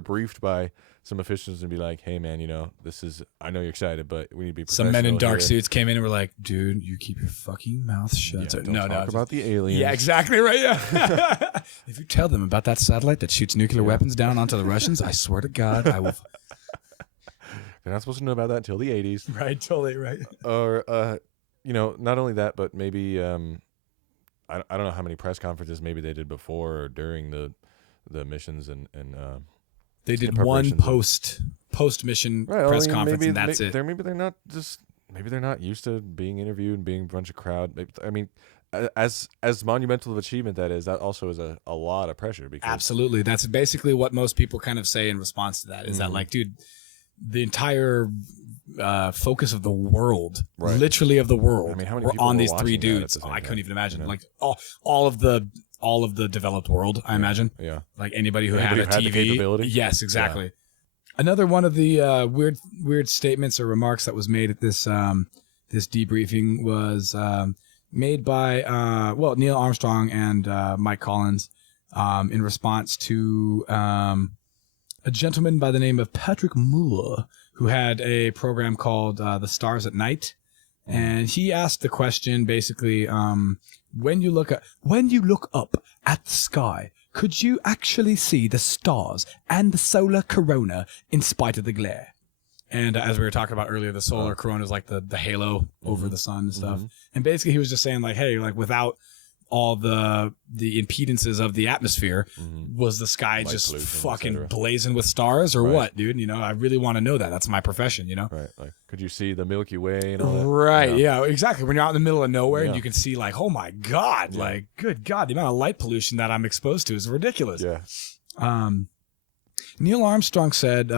briefed by some officials and be like, hey, man, this is, I know you're excited, but we need to be Some men in professional dark here. suits came in and were like, dude, you keep your fucking mouth shut. Yeah, don't talk about the aliens. Yeah, exactly right. Yeah. If you tell them about that satellite that shoots nuclear weapons down onto the Russians, I swear to God, I will. They're not supposed to know about that until the 80s. Right, totally right. Or, not only that, but maybe, I don't know how many press conferences maybe they did before or during the missions and they did the one preparations post mission press conference, and that's it. Maybe they're not used to being interviewed and being a bunch of crowd. I mean, as monumental of achievement that is, that also is a lot of pressure. Because Absolutely, that's basically what most people kind of say in response to that. Is that like, dude, the entire focus of the world, literally of the world, I mean, how many were people on were these three watching that at dudes. the same I couldn't time, even imagine. Like all of the developed world, I imagine. Yeah. Like anybody who Anybody had a who TV. had the capability? Yes, exactly. Yeah. Another one of the weird statements or remarks that was made at this debriefing was made by Neil Armstrong and Mike Collins in response to a gentleman by the name of Patrick Muller, who had a program called The Stars at Night. And he asked the question basically, when you look up at the sky, could you actually see the stars and the solar corona in spite of the glare? And as we were talking about earlier, the solar corona is like the halo over the sun and stuff. And basically he was just saying like, hey, like without all the impedances of the atmosphere, was the sky Light just pollution, fucking blazing with stars or what, dude? I really want to know that. That's my profession, Right. Like, could you see the Milky Way and all that? Right. Yeah, exactly. When you're out in the middle of nowhere and Yeah. you can see like, oh my God, like, good God, the amount of light pollution that I'm exposed to is ridiculous. Yeah. Neil Armstrong said,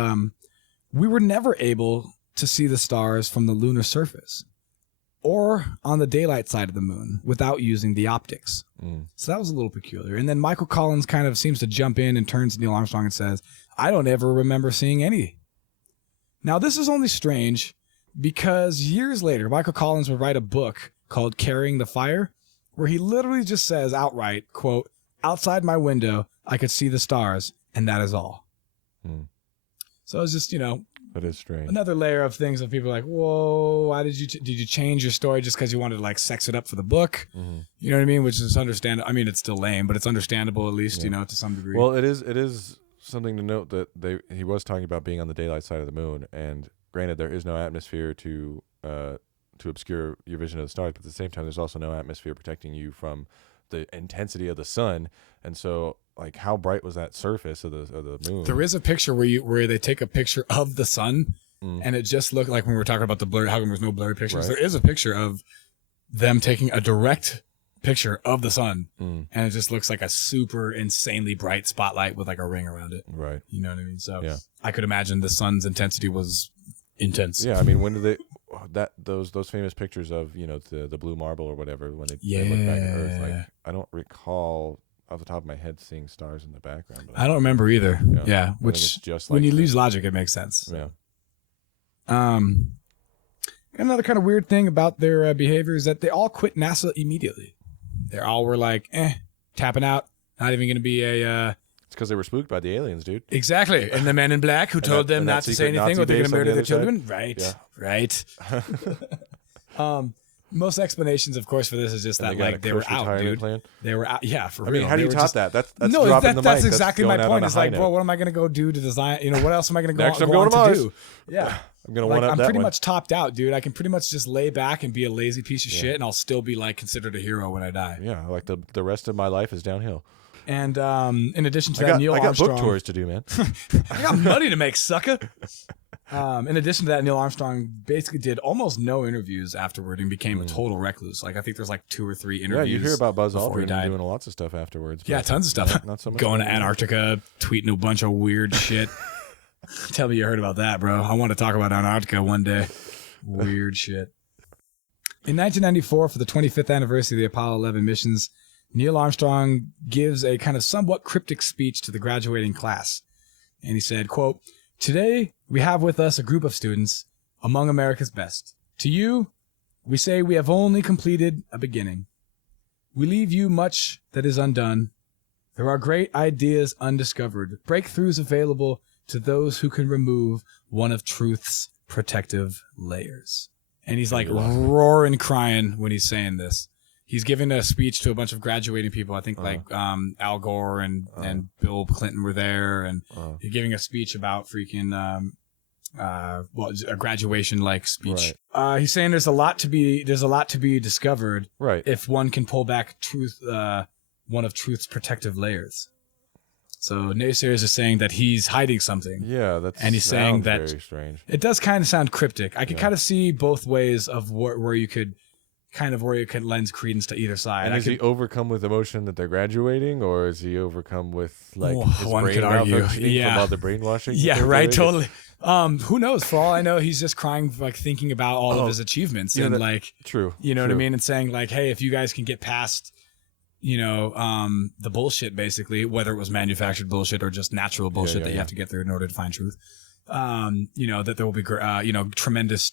we were never able to see the stars from the lunar surface or on the daylight side of the moon without using the optics. So that was a little peculiar. And then Michael Collins kind of seems to jump in and turns to Neil Armstrong and says, I don't ever remember seeing any. Now, this is only strange because years later, Michael Collins would write a book called Carrying the Fire, where he literally just says outright, quote, outside my window, I could see the stars, and that is all. So it's just, That is strange. another layer of things that people are like, whoa, why did you change your story just because you wanted to like sex it up for the book? You know what I mean? Which is understandable. I mean, it's still lame, but it's understandable at least, to some degree. Well, it is something to note that he was talking about being on the daylight side of the moon, and granted, there is no atmosphere to obscure your vision of the stars, but at the same time, there's also no atmosphere protecting you from the intensity of the sun, and so like how bright was that surface of the moon? There is a picture where they take a picture of the sun, and it just looked like when we were talking about the blur. How come there's no blurry pictures? Right. There is a picture of them taking a direct picture of the sun, and it just looks like a super insanely bright spotlight with like a ring around it. Right. You know what I mean? So Yeah. I could imagine the sun's intensity was intense. Yeah, I mean, when did they those famous pictures of the blue marble or whatever when they look back at Earth? Like, I don't recall off the top of my head seeing stars in the background. But I don't remember either. Yeah, I think which it's just when like you lose logic, it makes sense. Yeah. Another kind of weird thing about their behavior is that they all quit NASA immediately. They all were like, tapping out, not even going to be a... It's because they were spooked by the aliens, dude. Exactly. And the men in black who told them that not to say secret anything Nazi or they're going base to on murder the their other children. side? Right. Most explanations, of course, for this is just that like they were out, dude. Plan? They were out. Yeah, for real. I mean, how do you They were top just- that? That's no, dropping the mic. that's exactly my going out point. on a It's high like, note. bro, what am I going to go do to design? What else am I going to go, Next, I'm go going on to to Mars. do? Yeah. I'm going to Like, one up I'm that pretty one. much topped out, dude. I can pretty much just lay back and be a lazy piece of shit, and I'll still be like considered a hero when I die. Yeah, like the rest of my life is downhill. And in addition to that, Neil I got Armstrong, book tours to do, man. I got money to make, sucker. In addition to that, Neil Armstrong basically did almost no interviews afterward and became a total recluse. Like I think there's like 2 or 3 interviews. Yeah, you hear about Buzz before he Aldrin died. doing lots of stuff afterwards. Yeah, but tons of stuff. Not so much. Going to Antarctica, tweeting a bunch of weird shit. Tell me you heard about that, bro. I want to talk about Antarctica one day. Weird shit. In 1994, for the 25th anniversary of the Apollo 11 missions, Neil Armstrong gives a kind of somewhat cryptic speech to the graduating class. And he said, quote, "Today, we have with us a group of students among America's best. To you, we say we have only completed a beginning. We leave you much that is undone. There are great ideas undiscovered, breakthroughs available to those who can remove one of truth's protective layers. And he's like roaring, crying when he's saying this. He's giving a speech to a bunch of graduating people. I think Al Gore and Bill Clinton were there, and he's giving a speech about freaking a graduation like speech. Right. He's saying there's a lot to be discovered. Right. If one can pull back one of truth's protective layers. So naysayers are saying that he's hiding something. Yeah, and he's saying that very strange. It does kind of sound cryptic. I could kind of see both ways of where you could lend credence to either side. And is he overcome with emotion that they're graduating, or is he overcome with his one brain could argue, from all the brainwashing? Yeah, right, totally. Who knows? For all I know, he's just crying, like thinking about all of his achievements and true. You know what I mean? And saying like, hey, if you guys can get past, the bullshit, basically, whether it was manufactured bullshit or just natural bullshit that you have to get through in order to find truth, that there will be, tremendous,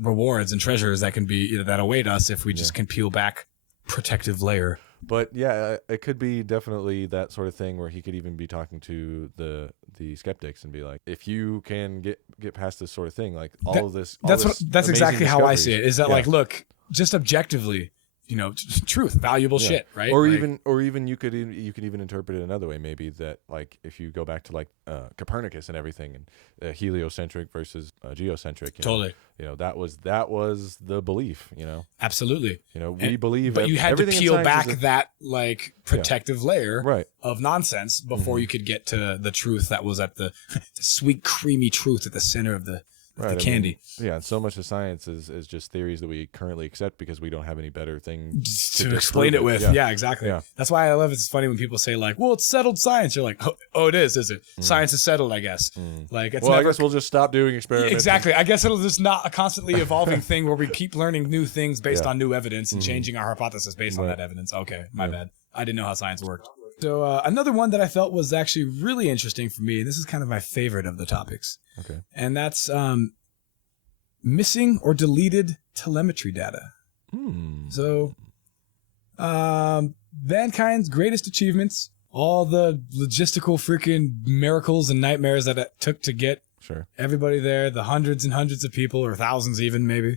rewards and treasures that can be that await us if we just can peel back protective layer. But yeah, it could be definitely that sort of thing where he could even be talking to the skeptics and be like, if you can get past this sort of thing, like that's exactly how I see it. Is that like, look, just objectively, truth, valuable shit, right? Or even you could even interpret it another way, maybe that like if you go back to like Copernicus and everything, and heliocentric versus geocentric. Totally. That was the belief. Absolutely. We believe, but you had to peel back that like protective layer right. of nonsense before you could get to the truth that was at the sweet, creamy truth at the center of the candy. And so much of science is just theories that we currently accept because we don't have any better thing to explain it with. Yeah, exactly. Yeah. That's why I love it. It's funny when people say like, well, it's settled science. You're like, oh it is it? Science is settled, I guess. Like, it's I guess we'll just stop doing experiments. Exactly. I guess it'll just not a constantly evolving thing where we keep learning new things based on new evidence and changing our hypothesis based on that evidence. Okay, my bad. I didn't know how science worked. So another one that I felt was actually really interesting for me, and this is kind of my favorite of the topics. Okay. And that's missing or deleted telemetry data. So mankind's greatest achievements, all the logistical freaking miracles and nightmares that it took to get everybody there, the hundreds and hundreds of people, or thousands even maybe,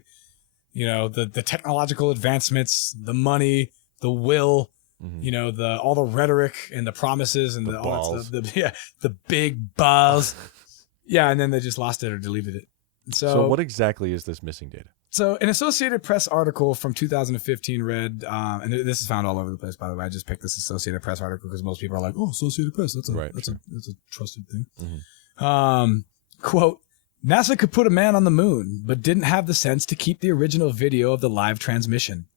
the technological advancements, the money, the will, all the rhetoric and the promises and all that stuff, the big buzz. And then they just lost it or deleted it. So what exactly is this missing data? So an Associated Press article from 2015 read, and this is found all over the place, by the way. I just picked this Associated Press article because most people are like, oh, Associated Press, that's a trusted thing. Quote, NASA could put a man on the moon, but didn't have the sense to keep the original video of the live transmission.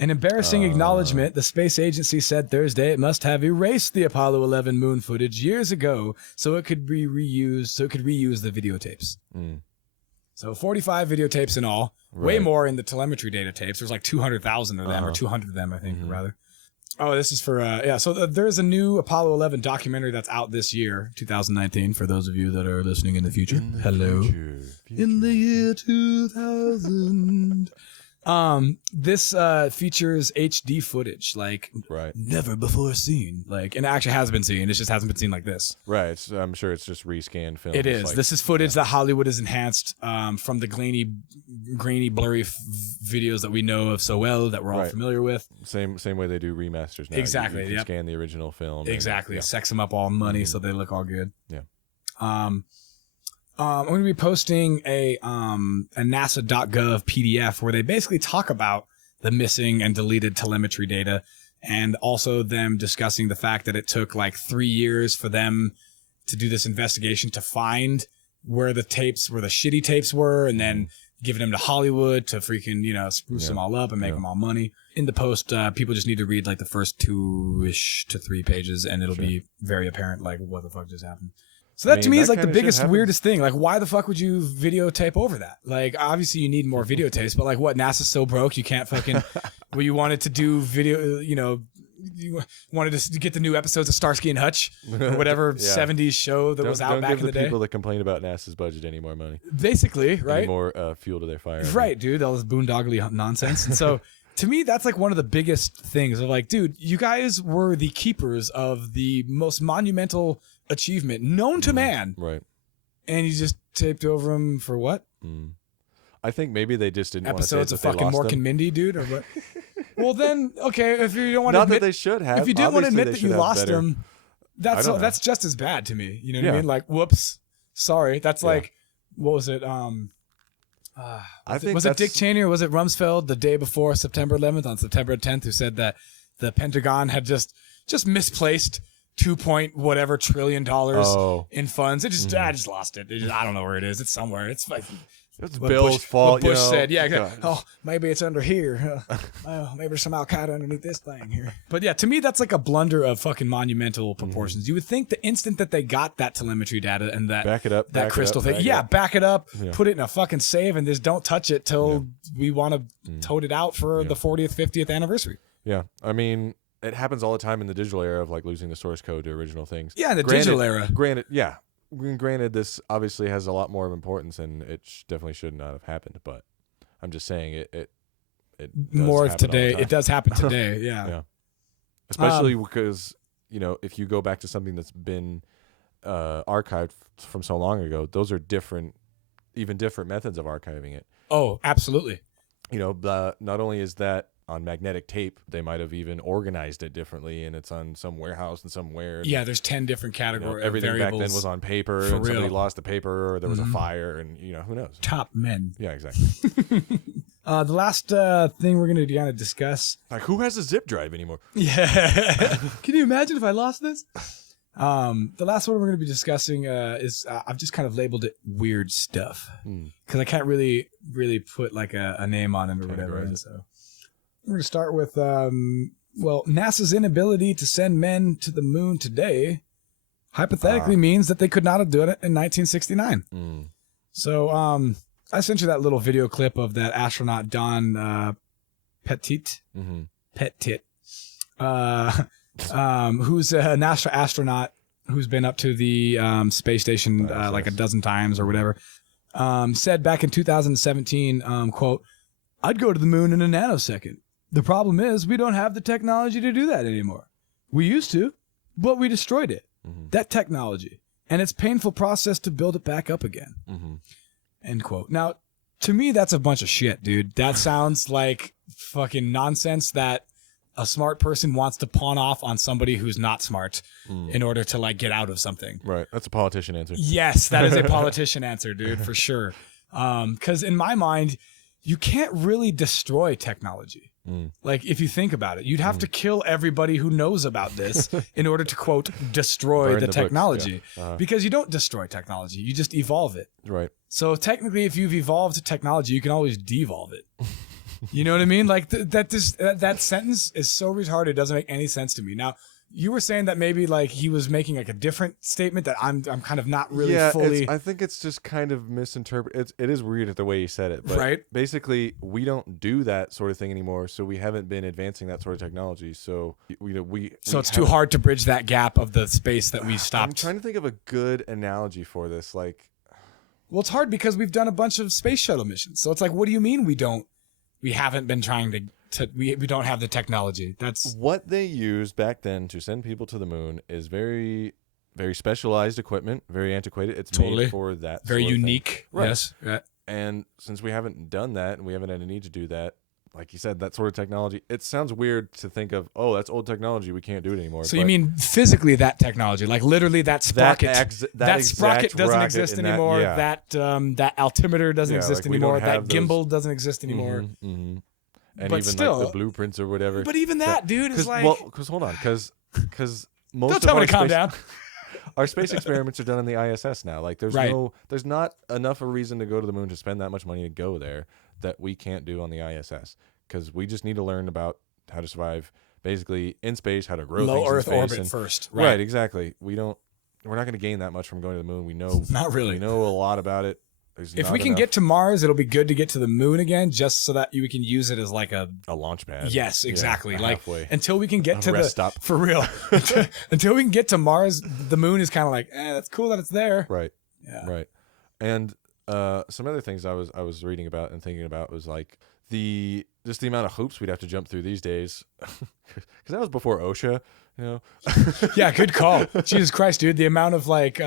An embarrassing acknowledgement, the space agency said Thursday it must have erased the Apollo 11 moon footage years ago so it could be reused, the videotapes. So 45 videotapes in all, way more in the telemetry data tapes. There's like 200,000 of them, or 200 of them, I think, rather. Oh, this is for, so there's a new Apollo 11 documentary that's out this year, 2019, for those of you that are listening in the future. Hello. In the year 2000. This features HD footage, like never before seen, like, and it actually has been seen. It just hasn't been seen like this. Right. I'm sure it's just rescanned film. It is. Like, this is footage that Hollywood has enhanced from the grainy, blurry videos that we know of so well, that we're all familiar with. Same way they do remasters now. Exactly. You can scan the original film. Exactly. Sex them up all money so they look all good. Yeah. I'm going to be posting a NASA.gov PDF where they basically talk about the missing and deleted telemetry data, and also them discussing the fact that it took like 3 years for them to do this investigation to find where the shitty tapes were, and then giving them to Hollywood to freaking, spruce them all up and make them all money. In the post, people just need to read like the first 2-ish to 3 pages, and it'll be very apparent like what the fuck just happened. So that to me is like the biggest, weirdest thing. Like, why the fuck would you videotape over that? Like, obviously you need more videotapes, but like, what? NASA's so broke you can't fucking. Well, you wanted to do video, you wanted to get the new episodes of Starsky and Hutch or whatever 70s show that was out back in the day. Don't give the people that complain about NASA's budget any more money. Basically, right? Any more fuel to their fire. Right, dude. All this boondoggly nonsense. And so. To me, that's like one of the biggest things of like, dude, you guys were the keepers of the most monumental achievement known to man, Right. and you just taped over him for what? I think maybe they just didn't want to say Episodes that of they fucking lost Mork them. and Mindy, dude, or what? Well, then, okay, if you don't want to Not admit, that they should have. if you didn't want to Obviously, admit they that should you have lost better. him, I don't know. that's just as bad to me. You know what Yeah. I mean? Like, whoops, sorry. That's Yeah. like, what was it? I think Was it Dick that's- Cheney or was it Rumsfeld the day before September 11th on September 10th who said that the Pentagon had just misplaced 2 point whatever trillion dollars Oh. in funds? It just I just lost it. I don't know where it is. It's somewhere. It's like It's what Bill's fault. What Bush you know? said. Yeah. God. Oh, maybe it's under here. Maybe there's some Al Qaeda underneath this thing here. But yeah, to me, that's like a blunder of fucking monumental proportions. You would think the instant that they got that telemetry data and that Back it up. that back crystal it up, thing, yeah, back it up, Yeah. put it in a fucking save, and just don't touch it till we want to tote it out for the 40th, 50th anniversary. Yeah. I mean, it happens all the time in the digital era of like losing the source code to original things. Yeah, in the digital era. Granted, yeah. Granted, this obviously has a lot more of importance, and it definitely should not have happened. But I'm just saying it does More of happen all the today. time. It does happen today. Yeah. Yeah. Especially because, you know, if you go back to something that's been archived from so long ago, those are different methods of archiving it. Oh, absolutely. You know, not only is that on magnetic tape, they might have even organized it differently, and it's on some warehouse and somewhere. Yeah, there's 10 different You know, categories. everything back variables. then was on paper, For and somebody real. lost the paper, or there was a fire, and you know, who knows? Top men. Yeah, exactly. The last thing we're going to kind of discuss. Like, who has a zip drive anymore? Yeah. Can you imagine if I lost this? The last one we're going to be discussing is I've just kind of labeled it weird stuff because I can't really put like a name on it or whatever. Categorize And it. so we're going to start with NASA's inability to send men to the moon today hypothetically means that they could not have done it in 1969. So I sent you that little video clip of that astronaut Don Petit. Petit. Who's a NASA astronaut who's been up to the space station like a dozen times or whatever, said back in 2017, quote, "I'd go to the moon in a nanosecond. The problem is we don't have the technology to do that anymore. We used to, but we destroyed it. That technology. And it's a painful process to build it back up again." End quote. Now, to me, that's a bunch of shit, dude. That sounds like fucking nonsense that a smart person wants to pawn off on somebody who's not smart in order to like get out of something. Right. That's a politician answer. Yes, that is a politician answer, dude, for sure. Because in my mind, you can't really destroy technology. Like, if you think about it, you'd have to kill everybody who knows about this in order to, quote, destroy Burn the the books, technology. yeah. Because you don't destroy technology, you just evolve it. Right. So technically, if you've evolved technology, you can always devolve it. You know what I mean? Like that sentence is so retarded, it doesn't make any sense to me. Now, you were saying that maybe like he was making like a different statement that I'm kind of not really fully. I think it's just kind of misinterpreted. It is weird the way he said it, but Right. basically we don't do that sort of thing anymore, so we haven't been advancing that sort of technology. So So it's too hard to bridge that gap of the space that we I'm stopped. trying to think of a good analogy for this. Like, Well, it's hard because we've done a bunch of space shuttle missions. So it's like, what do you mean we haven't been trying to we don't have the technology? That's what they used back then to send people to the moon is very, very specialized equipment, very antiquated. It's Totally. made for that. very sort of thing. unique. Right. Yes. Yeah. And since we haven't done that and we haven't had a need to do that, like you said, that sort of technology, it sounds weird to think of, oh, that's old technology, we can't do it anymore. So you mean physically that technology, like literally that sprocket, that sprocket doesn't exist anymore. That altimeter doesn't exist like we don't anymore. That have those- gimbal doesn't exist anymore. And But even still- like the blueprints or whatever. But even that, dude, is like. because hold on, because most Don't of tell me our to calm space- down. Our space experiments are done on the ISS now. Like there's Right. there's not enough a reason to go to the moon to spend that much money to go there that we can't do on the ISS, because we just need to learn about how to survive basically in space, how to grow Low things Earth in space orbit and- first. Right, exactly. We're not going to gain that much from going to the moon. We know Not really. We know a lot about it. There's If not we can enough- get to Mars, it'll be good to get to the moon again, just so that we can use it as like a. a launch pad. Yes, Yeah, exactly. a Like halfway. until we can get A to the rest stop. for real. Until we can get to Mars, the moon is kind of like, that's cool that it's there. Right. Yeah. Right. And some other things I was reading about and thinking about was like the amount of hoops we'd have to jump through these days, because that was before OSHA, You know? Yeah, good call. Jesus Christ, dude. The amount of like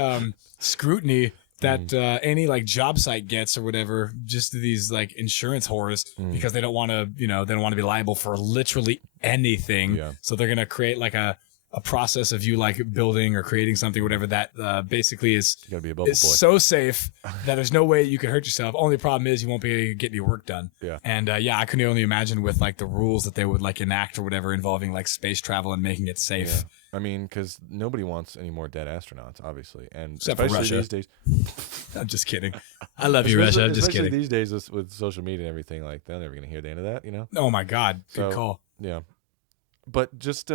scrutiny that any like job site gets or whatever, just these like insurance whores because they don't want to, they don't want to be liable for literally anything. Yeah. So they're going to create like a process of you like building or creating something, whatever that basically is, You gotta be a bubble boy. so safe that there's no way you could hurt yourself. Only problem is you won't be able to get your work done. Yeah. And I can only imagine with like the rules that they would like enact or whatever involving like space travel and making it safe. Yeah. I mean, because nobody wants any more dead astronauts, obviously, and Except for especially Russia. these days. I'm just kidding. I love you, Russia. I'm just Especially kidding. these days with social media and everything, like they're never gonna hear the end of that, you know? Oh my God. Good So- call. Yeah. But just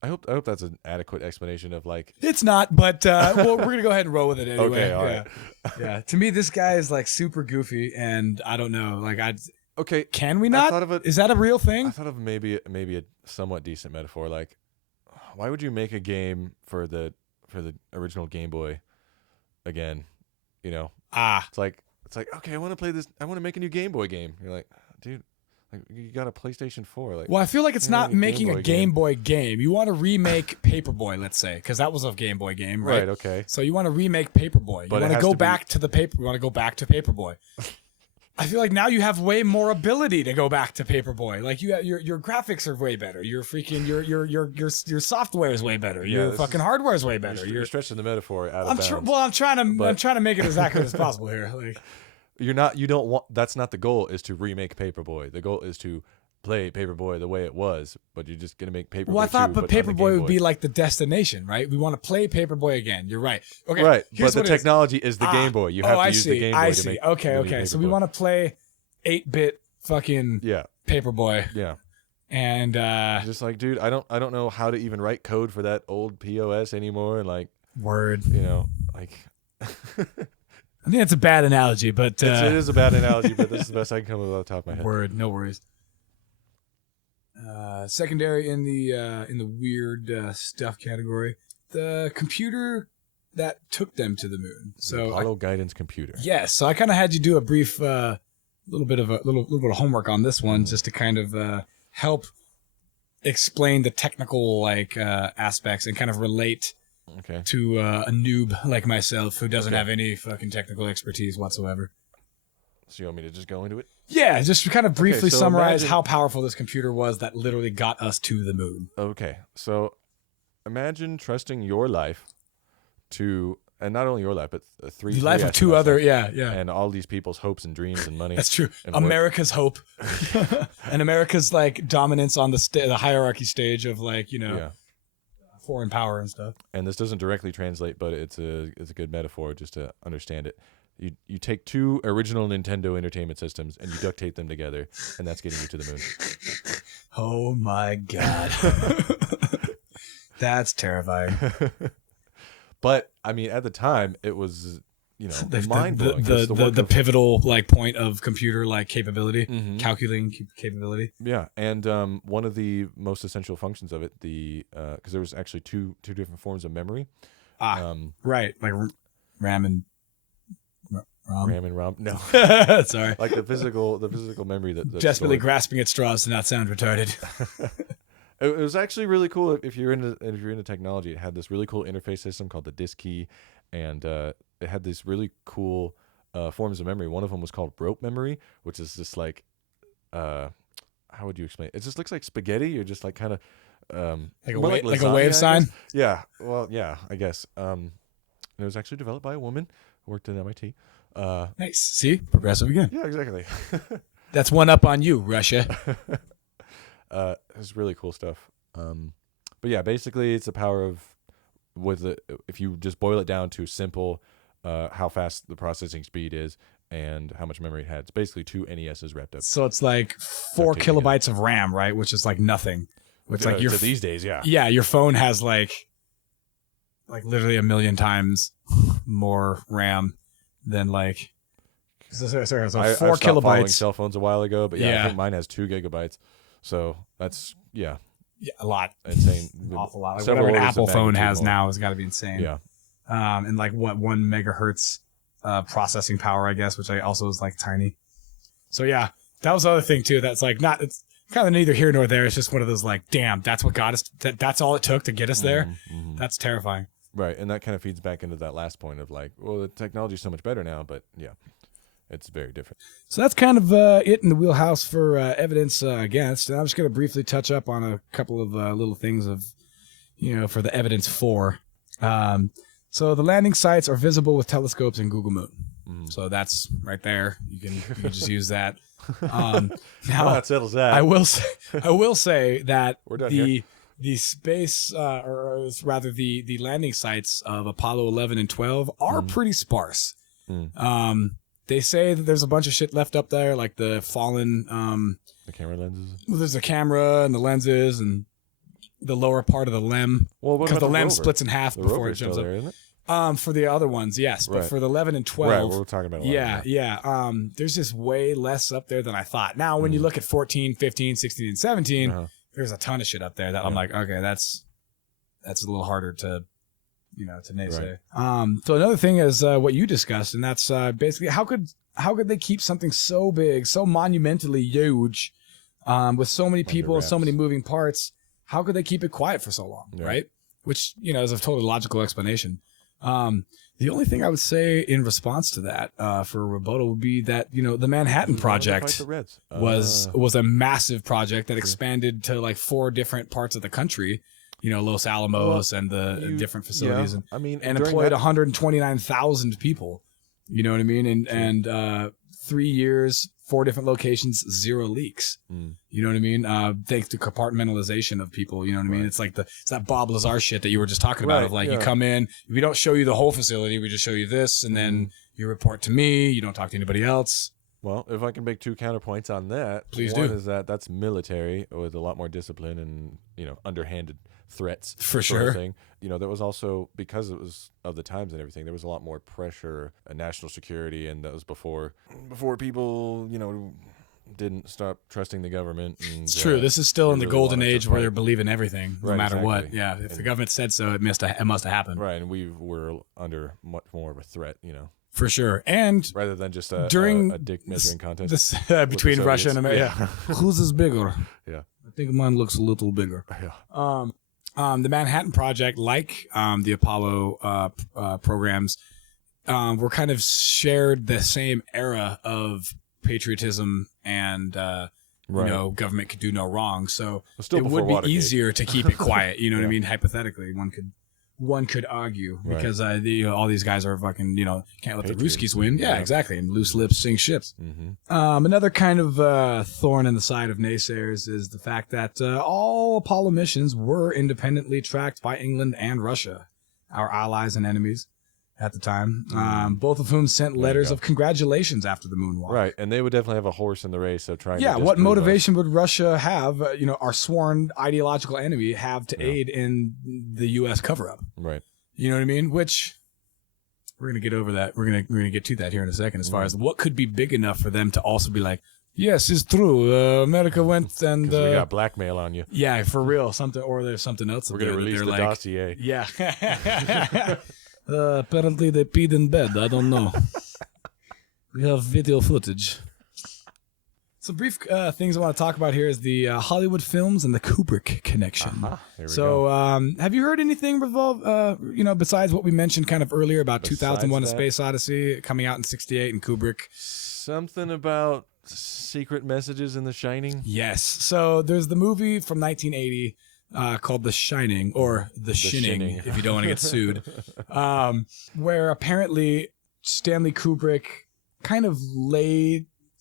I hope that's an adequate explanation of like. It's not, but well, we're gonna go ahead and roll with it anyway. Okay, all yeah. right. Yeah. To me, this guy is like super goofy, and I don't know. Like, Okay. can we I not? thought of it. Is that a real I thing? thought of maybe a somewhat decent metaphor. Like, why would you make a game for the original Game Boy again? You know, it's like okay, I want to play this. I want to make a new Game Boy game. You're like, dude, like you got a PlayStation 4. Like, Well, I feel like it's Yeah, not the Game making a Boy Game game. Boy game. You want to remake Paperboy, let's say, because that was a Game Boy game, right? right? Okay. So you want to remake Paperboy. You But it want to has go to be- back to the paper. You want to go back to Paperboy. I feel like now you have way more ability to go back to Paperboy. Like your graphics are way better. Your freaking your software is way better. Yeah, Your this fucking is- hardware is way better. You're stretching the metaphor out of I'm bounds. trying to make it as accurate as possible here. Like, You're not. You don't want. That's not the goal. Is to remake Paperboy. The goal is to play Paperboy the way it was. But you're just gonna make Paperboy. well, I thought, 2, but on the Game Paperboy would be Boy. like the destination, right? We want to play Paperboy again. You're right. Okay, right. here's But the what it is. technology is the Game Boy. You have to I use see. the Game Boy I to see. make. Okay, the new okay. So we Paperboy. want to play 8-bit fucking Yeah. Paperboy, Yeah. and Just like, dude, I don't know how to even write code for that old POS anymore. And like, word. like. I think that's a bad analogy, but it is a bad analogy, but this is the best I can come up with off the top of my head. word. No worries. Secondary in the weird stuff category, the computer that took them to the moon. So Apollo guidance computer. yes, so I kind of had you do a brief, little bit of homework on this one, just to kind of help explain the technical like aspects and kind of relate Okay. to a noob like myself who doesn't Okay. have any fucking technical expertise whatsoever. So you want me to just go into it? Yeah, just to kind of briefly so summarize imagine- how powerful this computer was that literally got us to the moon. Okay. So imagine trusting your life to, and not only your life, but The life of two astronauts' other, life, yeah. and all these people's hopes and dreams and money. That's true. And work. America's hope and America's like dominance on the hierarchy stage of like, Yeah. foreign power and stuff. And this doesn't directly translate, but it's a good metaphor just to understand it. You take two original Nintendo Entertainment Systems and you duct tape them together, and that's getting you to the moon. Oh my god. That's terrifying. But I mean, at the time, it was The, mind blowing. the pivotal like point of computer like capability, Mhm. calculating capability. Yeah, and one of the most essential functions of it, because there was actually two different forms of memory. Right, like RAM and ROM. RAM and ROM. No, Sorry. like the physical memory that. Desperately stored. grasping at straws to not sound retarded. It was actually really cool. If you're into technology, it had this really cool interface system called the disk key, and it had these really cool forms of memory. One of them was called rope memory, which is just like, how would you explain it? It just looks like spaghetti, or just like kind of Like a more like a lasagna, I wave guess. sign. Yeah, well, yeah, I guess. And it was actually developed by a woman who worked at MIT. Nice. See, progressive again. Yeah, exactly. That's one up on you, Russia. It's really cool stuff. But yeah, basically, it's the power of if you just boil it down to simple, how fast the processing speed is and how much memory it had. It's basically two NESs wrapped up. So it's like 4 Duct tape together. kilobytes of RAM, right? Which is like nothing. It's like your to these days, yeah. yeah, your phone has like literally 1 million times more RAM than like. So I 4 stopped following kilobytes. cell phones a while ago, but yeah, Yeah. I think mine has 2 gigabytes. So that's Yeah, a lot. insane. An awful lot. Like Several whatever an orders of Apple phone magnitude has more. now has got to be insane. Yeah. And like 1 megahertz processing power, I guess, which I also is like tiny. So yeah, that was the other thing too. That's like kind of neither here nor there. It's just one of those like, damn, that's what got us. That's all it took to get us there. Mm-hmm. That's terrifying. Right, and that kind of feeds back into that last point of like, well, the technology's so much better now, but yeah, it's very different. So that's kind of it in the wheelhouse for evidence against. And I'm just going to briefly touch up on a couple of little things of, for the evidence for. So the landing sites are visible with telescopes in Google Moon. So that's right there. You can just use that. Now that settles that. I will say that We're done here. The space, or rather the landing sites of Apollo 11 and 12 are pretty sparse. They say that there's a bunch of shit left up there, like the fallen. The camera lenses. Well, there's a camera and the lenses and the lower part of the LEM. Well, what because about the LEM rover? splits in half The before it rover's jumps still up. there, isn't it? For the other ones, yes, but Right. for the 11 and 12, Right, we're talking about 11, yeah. There's just way less up there than I thought. Now, when you look at 14, 15, 16, and 17, there's a ton of shit up there that I'm like, okay, that's a little harder to, to naysay. Right. So another thing is what you discussed, and that's basically how could they keep something so big, so monumentally huge, with so many people and so many moving parts? How could they keep it quiet for so long, right? Which, is a totally logical explanation. The only thing I would say in response to that, for a rebuttal, would be that, the Manhattan Project was a massive project that expanded to like 4 different parts of the country, Los Alamos and the different facilities, and employed 129,000 people. You know what I mean? And 3 years, 4 different locations, 0 leaks. You know what I mean? Thanks to compartmentalization of people. You know what I mean? It's like it's that Bob Lazar shit that you were just talking about. Of like, you come in, we don't show you the whole facility, we just show you this, and then you report to me. You don't talk to anybody else. Well, if I can make 2 counterpoints on that, Please one do. is that's military with a lot more discipline and underhanded threats For sort of sure. thing. There was also, because it was of the times and everything, there was a lot more pressure and national security, and that was before people didn't stop trusting the government. And, It's true. This is still in the really golden wanted to age where fight. they're believing everything, no Right, matter what. exactly. Yeah, if the And- government said so, it must have happened. Right, and we were under much more of a threat, For sure. And rather than just a during dick measuring contest. this with between the Russia and Soviets. America, whose is bigger? Yeah. I think mine looks a little bigger. Yeah. The Manhattan Project, like the Apollo programs, were kind of shared the same era of patriotism and Right. government could do no wrong. So Well, still it before would be Watergate. easier to keep it quiet. You know what I Yeah. mean? Hypothetically, one could argue Right. because all these guys are fucking can't let the Patriots. Ruskies win. Yeah, Yeah. exactly. And loose lips sink ships. Mm-hmm. Another kind of thorn in the side of naysayers is the fact that all Apollo missions were independently tracked by England and Russia, our allies and enemies at the time, both of whom sent you letters go. of congratulations after the moonwalk. Right, and they would definitely have a horse in the race of trying. Yeah, to what disprove us. motivation would Russia have, our sworn ideological enemy, have to aid in the U.S. cover-up? Right. You know what I mean? Which we're gonna get over that. We're gonna get to that here in a second. As far as what could be big enough for them to also be like, yes, it's true. America went and 'Cause we got blackmail on you. yeah, for real, something, or there's something else. We're gonna release the dossier. Yeah. Apparently they peed in bed. I don't know. We have video footage. Some brief things I want to talk about here is the Hollywood films and the Kubrick connection. Here we go. So, have you heard anything besides what we mentioned kind of earlier about Besides 2001: A that? Space Odyssey coming out in '68 and Kubrick? Something about secret messages in The Shining. Yes. So there's the movie from 1980 called The Shining, or The Shinning, Shinning. if you don't want to get sued, where apparently Stanley Kubrick kind of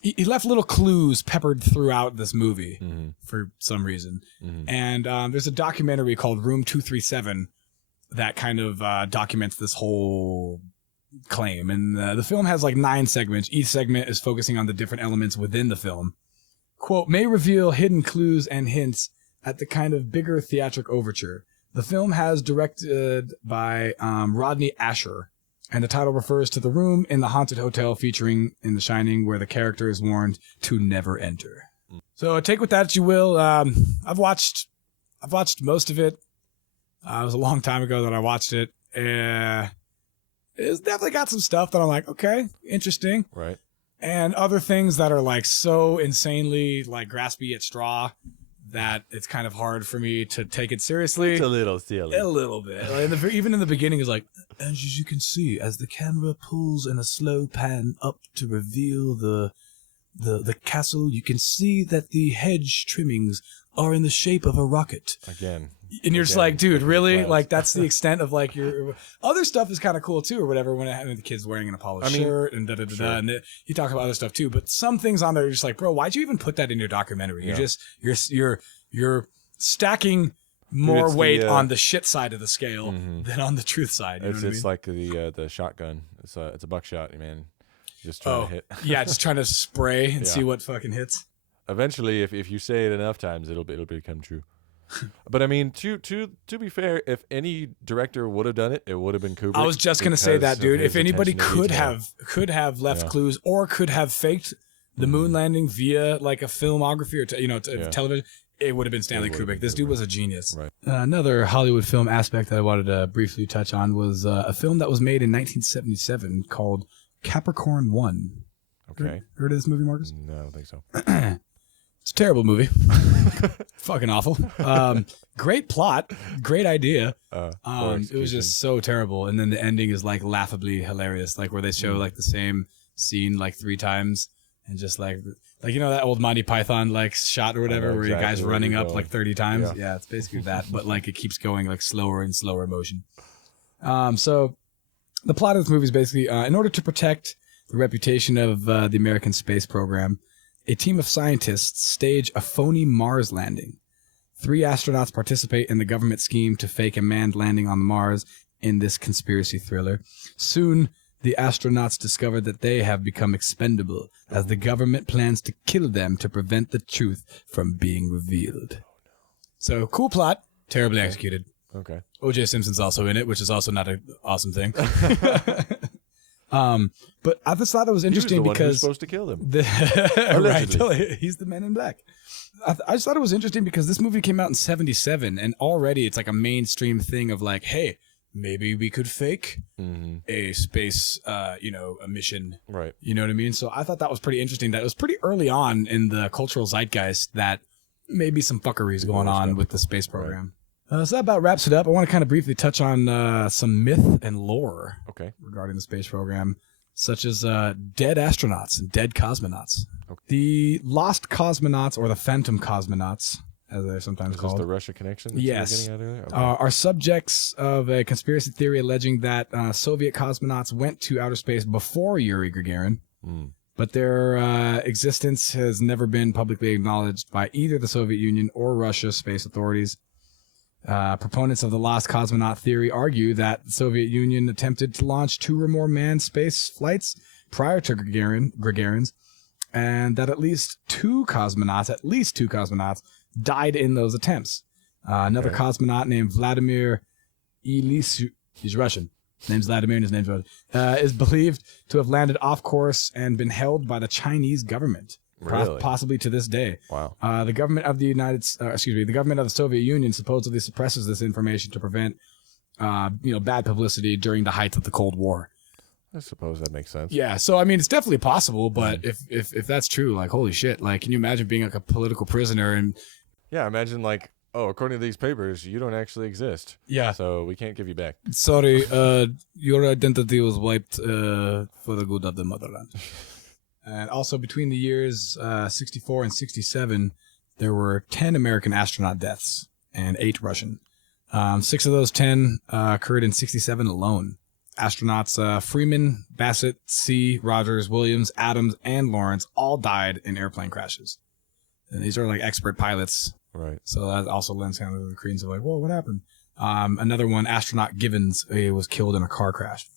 he left little clues peppered throughout this movie for some reason. And there's a documentary called Room 237 that kind of documents this whole claim. And the film has like 9 segments. Each segment is focusing on the different elements within the film. Quote, may reveal hidden clues and hints at the kind of bigger theatric overture. The film has directed by Rodney Asher, and the title refers to the room in the haunted hotel featuring in The Shining where the character is warned to never enter. So take with that as you will. I've watched most of it. It was a long time ago that I watched it. It's definitely got some stuff that I'm like, okay, interesting. Right. and other things that are like so insanely like graspy at straw that it's kind of hard for me to take it seriously. It's a little silly. A little bit. Like even in the beginning, it's like, And as you can see, as the camera pulls in a slow pan up to reveal the castle, you can see that the hedge trimmings are in the shape of a rocket. Again. and you're just like, dude, really? Clouds. Like that's the extent of like your other stuff is kind of cool too, or whatever. When the kid's wearing an Apollo shirt and and he talks about other stuff too. But some things on there are just like, bro, why'd you even put that in your documentary? Yeah. You're stacking more it's weight the, on the shit side of the scale than on the truth side. You know what I mean? It's like the shotgun. It's a buckshot, man. Just trying to hit. Yeah, just trying to spray and see what fucking hits. Eventually, if you say it enough times, it'll become true. But I mean, to be fair, if any director would have done it, it would have been Kubrick. I was just gonna say that, dude. If anybody could have left clues or could have faked the moon landing via like a filmography or television, it would have been Stanley Kubrick. This dude was a genius. Right. Another Hollywood film aspect that I wanted to briefly touch on was a film that was made in 1977 called Capricorn 1. Okay. Heard of this movie, Marcus? No, I don't think so. It's a terrible movie. Fucking awful. Great plot. Great idea. It was just so terrible. And then the ending is like laughably hilarious, like where they show like the same scene like 3 times and just like that old Monty Python like shot or whatever where the guy's running up like 30 times. Yeah, it's basically that, but like it keeps going like slower and slower motion. So the plot of this movie is basically in order to protect the reputation of the American space program, a team of scientists stage a phony Mars landing. 3 astronauts participate in the government scheme to fake a manned landing on Mars in this conspiracy thriller. Soon, the astronauts discover that they have become expendable, as the government plans to kill them to prevent the truth from being revealed. So, cool plot, terribly executed. Okay. O.J. Simpson's also in it, which is also not an awesome thing. But I just thought it was interesting he was the one who was because supposed to kill them. right, totally. He's the Man in Black. I just thought it was interesting because this movie came out in 1977, and already it's like a mainstream thing of like, hey, maybe we could fake a space, a mission. Right. You know what I mean? So I thought that was pretty interesting. That it was pretty early on in the cultural zeitgeist that maybe some fuckeries going on with the space program. Right. So that about wraps it up. I want to kind of briefly touch on some myth and lore regarding the space program, such as dead astronauts and dead cosmonauts. Okay. The lost cosmonauts, or the phantom cosmonauts, as they're sometimes called. Is this the Russia connection that yes. you were getting at earlier? Are subjects of a conspiracy theory alleging that Soviet cosmonauts went to outer space before Yuri Gagarin, but their existence has never been publicly acknowledged by either the Soviet Union or Russia space authorities. Proponents of the lost cosmonaut theory argue that the Soviet Union attempted to launch 2 or more manned space flights prior to Gagarin's, and that at least two cosmonauts died in those attempts. Another cosmonaut named Vladimir Ilyich, he's Russian. Name's Vladimir and his name's Russian, is believed to have landed off course and been held by the Chinese government. Really? Possibly to this day. Wow. The government of the the government of the Soviet Union supposedly suppresses this information to prevent, bad publicity during the height of the Cold War. I suppose that makes sense. Yeah. So I mean, it's definitely possible, but if that's true, like, holy shit! Like, can you imagine being like a political prisoner and? Yeah, imagine like, oh, according to these papers, you don't actually exist. Yeah. So we can't give you back. Sorry, your identity was wiped for the good of the motherland. And also between the years 64 and 67, there were 10 American astronaut deaths and 8 Russian. 6 of those 10 occurred in 67 alone. Astronauts Freeman, Bassett, C., Rogers, Williams, Adams, and Lawrence all died in airplane crashes. And these are like expert pilots. Right. So that also lends kind of the credence of like, whoa, what happened? Another one, astronaut Givens, was killed in a car crash.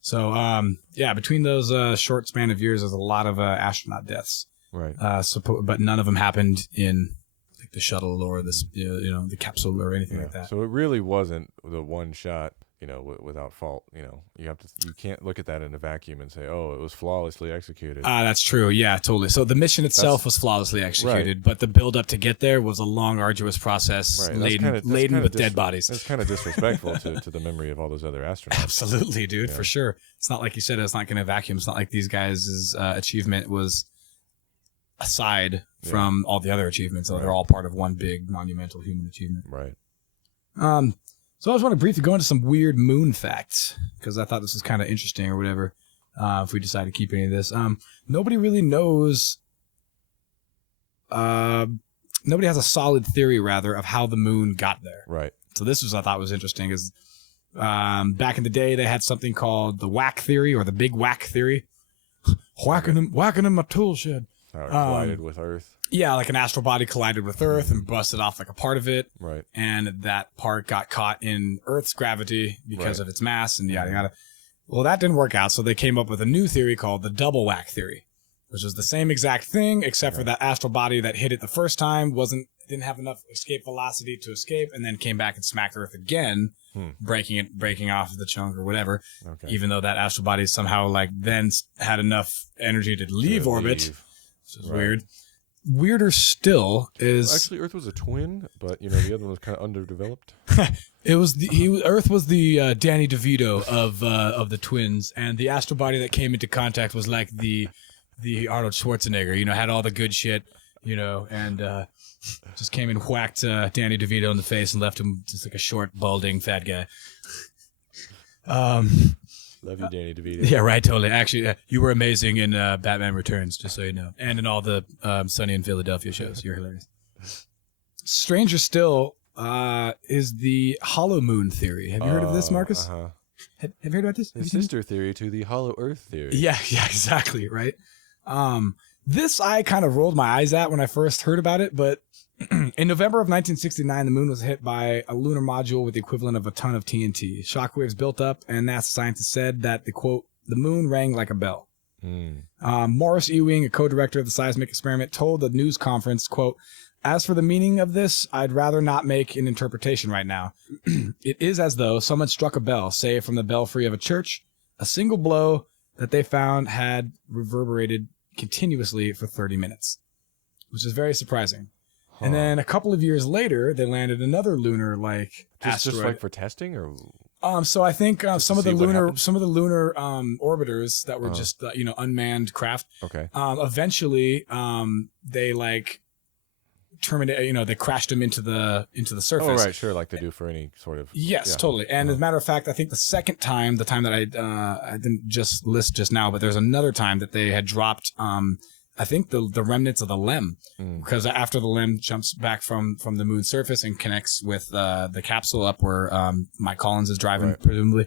So, between those short span of years, there's a lot of astronaut deaths. Right. But none of them happened in like the shuttle or this, the capsule or anything like that. So it really wasn't the one shot. without fault. You can't look at that in a vacuum and say, oh, it was flawlessly executed. That's true. Yeah, totally. So the mission itself was flawlessly executed, but the build up to get there was a long, arduous process laden with dead bodies. It's kind of disrespectful to the memory of all those other astronauts. Absolutely, dude, for sure. It's not like you said, it's not going to vacuum. It's not like these guys' achievement was aside from all the other achievements. So they're all part of one big monumental human achievement. Right. So I just want to briefly go into some weird moon facts because I thought this was kind of interesting or whatever. If we decide to keep any of this, nobody really knows. Nobody has a solid theory, rather, of how the moon got there. Right. So this I thought was interesting. Is back in the day they had something called the whack theory or the big whack theory. whacking in my tool shed. How it collided with Earth. Yeah, like an astral body collided with Earth and busted off like a part of it. Right. And that part got caught in Earth's gravity because of its mass and yada yada. Well, that didn't work out, so they came up with a new theory called the double whack theory, which was the same exact thing, except for that astral body that hit it the first time didn't have enough escape velocity to escape, and then came back and smacked Earth again, breaking off the chunk or whatever. Okay. Even though that astral body somehow then had enough energy to leave orbit, which is weird. Weirder still is actually Earth was a twin, but the other one was kind of underdeveloped. It was Earth was the Danny DeVito of the twins, and the astral body that came into contact was like the Arnold Schwarzenegger. Had all the good shit, and just came and whacked Danny DeVito in the face and left him just like a short, balding, fat guy. Love you, Danny DeVito. Yeah, right, totally. Actually, you were amazing in Batman Returns, just so you know. And in all the Sunny in Philadelphia shows. You're hilarious. Stranger still is the hollow moon theory. Have you heard of this, Marcus? Have you heard about this? His sister theory to the hollow Earth theory. Yeah, exactly, right? This I kind of rolled my eyes at when I first heard about it, but in November of 1969, the moon was hit by a lunar module with the equivalent of a ton of TNT. Shockwaves built up, and NASA scientists said that the moon rang like a bell. Morris Ewing, a co-director of the seismic experiment, told the news conference, quote, "As for the meaning of this, I'd rather not make an interpretation right now. It is as though someone struck a bell, say from the belfry of a church. A single blow that they found had reverberated continuously for 30 minutes, which is very surprising. And then a couple of years later, they landed another lunar asteroid. Just like for testing, or so I think some of the lunar orbiters that were just unmanned craft. Okay. Eventually, they terminated. They crashed them into the surface. Oh right, sure, like they do for any sort of. Yes, totally. And as a matter of fact, I think the second time, the time that I didn't just list just now, but there's another time that they had dropped. I think the remnants of the LEM, because after the LEM jumps back from the moon's surface and connects with the capsule up where Mike Collins is driving, presumably,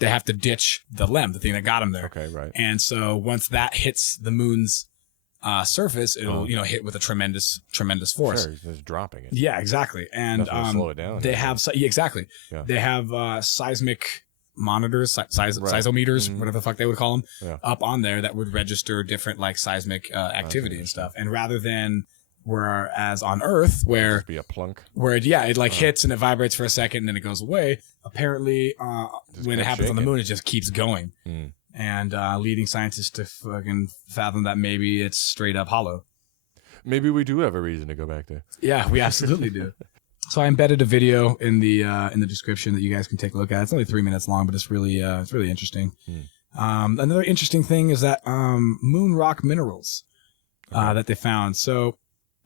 they have to ditch the LEM, the thing that got him there. Okay, right. And so once that hits the moon's surface, it'll hit with a tremendous force. Sure, just dropping it. Yeah, exactly. And slow it down. They have exactly. Yeah. They have seismic monitors, seismometers, whatever the fuck they would call them, up on there that would register different seismic activity and stuff. And rather than whereas on Earth where just be a plunk, where it hits and it vibrates for a second and then it goes away. Apparently, when it happens on the moon, it just keeps going. And leading scientists to fucking fathom that maybe it's straight up hollow. Maybe we do have a reason to go back there. Yeah, we absolutely do. So I embedded a video in the description that you guys can take a look at. It's only 3 minutes long, but it's really interesting. Another interesting thing is that moon rock minerals that they found. So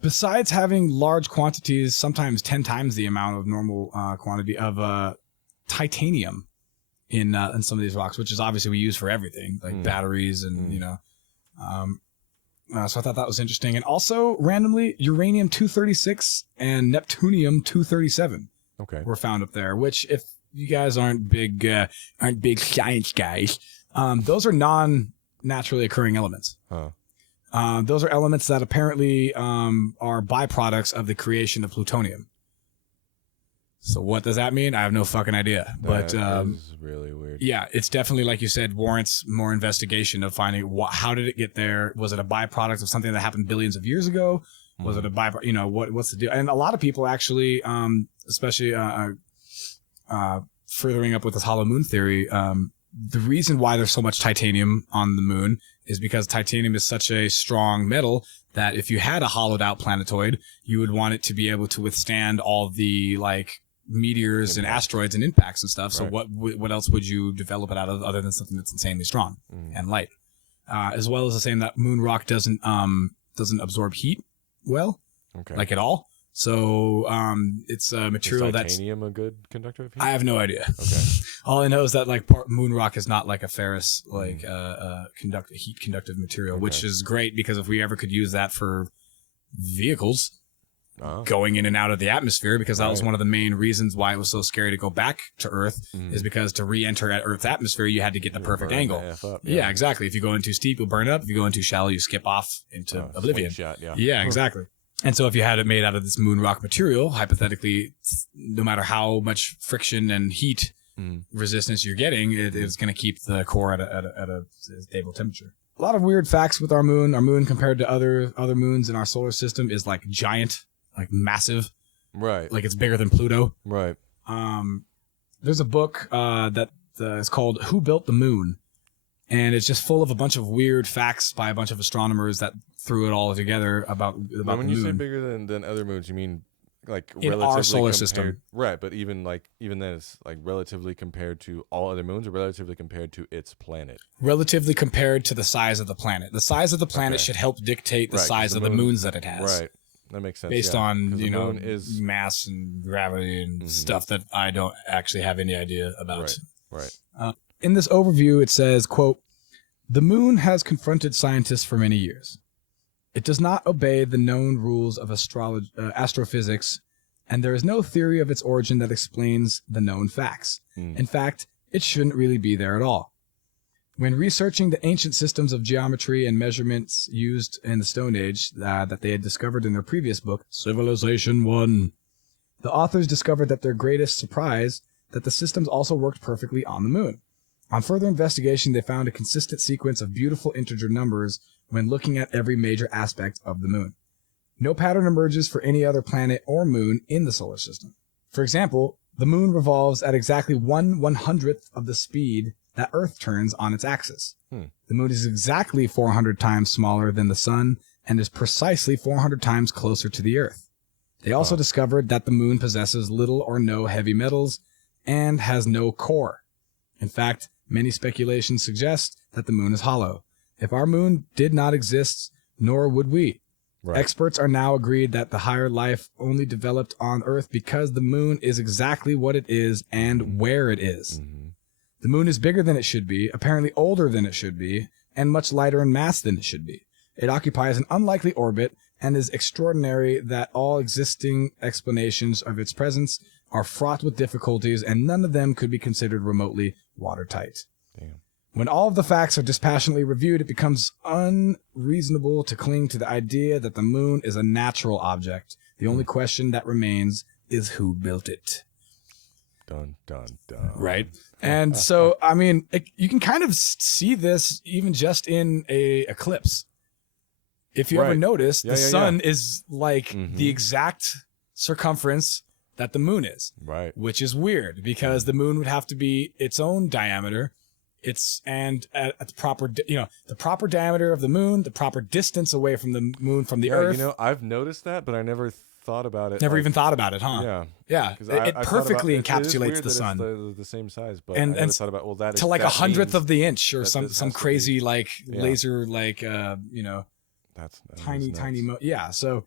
besides having large quantities, sometimes 10 times the amount of normal quantity of titanium in some of these rocks, which is obviously we use for everything, like batteries and so I thought that was interesting. And also, randomly, uranium-236 and neptunium-237 were found up there, which, if you guys aren't big science guys, those are non-naturally occurring elements. Those are elements that apparently are byproducts of the creation of plutonium. So what does that mean? I have no fucking idea. But is really weird. Yeah, it's definitely, like you said, warrants more investigation of finding how did it get there? Was it a byproduct of something that happened billions of years ago? Was it a byproduct? What's the deal? And a lot of people actually, especially furthering up with this hollow moon theory, the reason why there's so much titanium on the moon is because titanium is such a strong metal that if you had a hollowed out planetoid, you would want it to be able to withstand all the like meteors and asteroids and impacts and stuff. So what else would you develop it out of other than something that's insanely strong and light? As well as the saying that moon rock doesn't absorb heat well, like at all. So it's a material that's... Is titanium a good conductor of heat? I have no idea. Okay. All I know is that like moon rock is not like a ferrous heat conductive material, which is great because if we ever could use that for vehicles going in and out of the atmosphere, because that was one of the main reasons why it was so scary to go back to Earth, is because to re-enter at Earth's atmosphere, you had to get the perfect angle. Yeah, exactly. If you go in too steep, you'll burn up. If you go in too shallow, you skip off into oblivion. Shot, yeah, exactly. And so if you had it made out of this moon rock material, hypothetically, no matter how much friction and heat resistance you're getting, it's going to keep the core at a stable temperature. A lot of weird facts with our moon. Our moon compared to other moons in our solar system is like giant, like massive. Right. Like it's bigger than Pluto. Right. There's a book that is called Who Built the Moon? And it's just full of a bunch of weird facts by a bunch of astronomers that threw it all together about the moon. When you say bigger than other moons, you mean like in relatively our solar system, right? But even then, it's like relatively compared to all other moons, or relatively compared to its planet. Relatively compared to the size of the planet. The size of the planet should help dictate the size of the moons that it has. Right. That makes sense. Based on mass and gravity and stuff that I don't actually have any idea about. Right. In this overview, it says, quote, "The moon has confronted scientists for many years. It does not obey the known rules of astrophysics, and there is no theory of its origin that explains the known facts. In fact, it shouldn't really be there at all. When researching the ancient systems of geometry and measurements used in the Stone Age that they had discovered in their previous book, Civilization 1, the authors discovered that their greatest surprise that the systems also worked perfectly on the moon. On further investigation, they found a consistent sequence of beautiful integer numbers when looking at every major aspect of the moon. No pattern emerges for any other planet or moon in the solar system. For example, the moon revolves at exactly 1/100th of the speed that Earth turns on its axis. The moon is exactly 400 times smaller than the sun and is precisely 400 times closer to the Earth. They also discovered that the moon possesses little or no heavy metals and has no core. In fact, many speculations suggest that the moon is hollow. If our moon did not exist, nor would we. Right. Experts are now agreed that the higher life only developed on Earth because the moon is exactly what it is and where it is. The moon is bigger than it should be, apparently older than it should be, and much lighter in mass than it should be. It occupies an unlikely orbit and is extraordinary that all existing explanations of its presence are fraught with difficulties, and none of them could be considered remotely watertight. Damn. When all of the facts are dispassionately reviewed, it becomes unreasonable to cling to the idea that the moon is a natural object. The only question that remains is who built it. Dun, dun, dun. Right? And so, I mean, you can kind of see this even just in a eclipse. If you ever notice, the sun is like the exact circumference that the moon is. Right. Which is weird because the moon would have to be its own diameter. At the proper, the proper diameter of the moon, the proper distance away from the moon from the Earth. I've noticed that, but I never thought about it. Never even thought about it, huh? Yeah. Yeah. It perfectly encapsulates the sun. It's the same size, but and I never thought about, that to like 100th of the inch or some crazy laser, that's tiny. So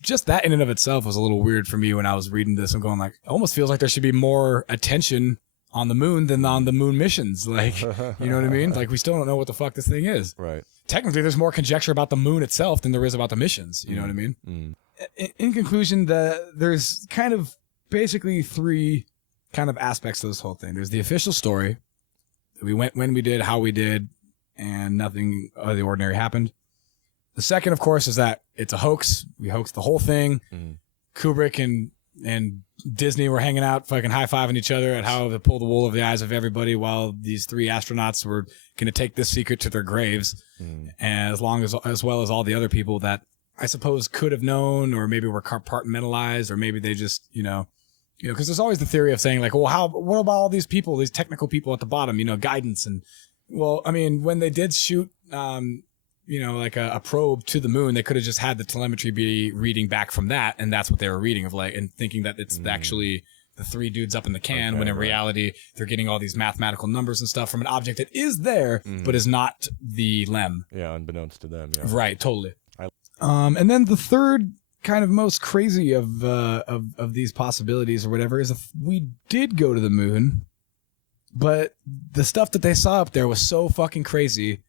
just that in and of itself was a little weird for me when I was reading this. I'm going like, it almost feels like there should be more attention on the moon than on the moon missions. Like, you know what I mean? Like, we still don't know what the fuck this thing is. Right. Technically, there's more conjecture about the moon itself than there is about the missions. You know what I mean? In conclusion, there's kind of basically three kind of aspects to this whole thing. There's the official story. We went when we did, how we did, and nothing out of the ordinary happened. The second, of course, is that it's a hoax. We hoaxed the whole thing. Kubrick and Disney were hanging out, fucking high-fiving each other at how they pulled the wool over the eyes of everybody while these three astronauts were going to take this secret to their graves, and as well as all the other people that I suppose could have known, or maybe were compartmentalized, or maybe they just, because there's always the theory of saying like, well, what about all these people, these technical people at the bottom, guidance and, well, I mean, when they did shoot, like a probe to the moon, they could have just had the telemetry be reading back from that, and that's what they were reading of like, and thinking that it's actually the three dudes up in the can, when in reality they're getting all these mathematical numbers and stuff from an object that is there, but is not the LEM. Yeah, unbeknownst to them. Yeah. Right, totally. And then the third kind of most crazy of these possibilities or whatever is if we did go to the moon, but the stuff that they saw up there was so fucking crazy,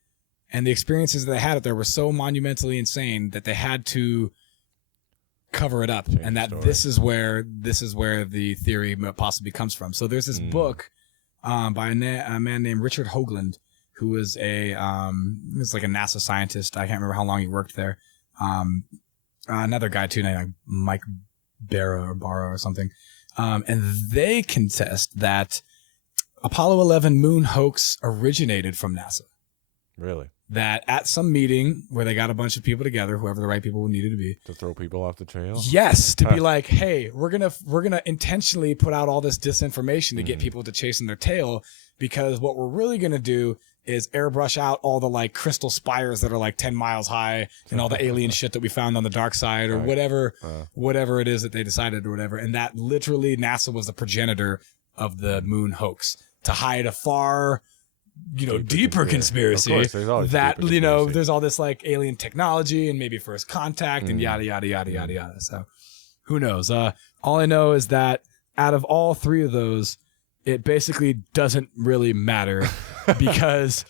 and the experiences that they had up there were so monumentally insane that they had to cover it up. And that this is where the theory possibly comes from. So there's this book by a man named Richard Hoagland, who was was like a NASA scientist. I can't remember how long he worked there. Another guy too, named like Mike Barra or something. And they contest that Apollo 11 moon hoax originated from NASA. Really? That at some meeting where they got a bunch of people together, whoever the right people needed to be, to throw people off the trail. Yes, to be like, hey, we're gonna intentionally put out all this disinformation to get people to chasing their tail, because what we're really gonna do is airbrush out all the like crystal spires that are like 10 miles high and all the alien shit that we found on the dark side or whatever it is that they decided or whatever. And that literally NASA was the progenitor of the moon hoax to hide a far deeper conspiracy. Of course, that conspiracy. there's all this like alien technology and maybe first contact and yada yada yada yada yada. So who knows? All I know is that out of all three of those, it basically doesn't really matter, because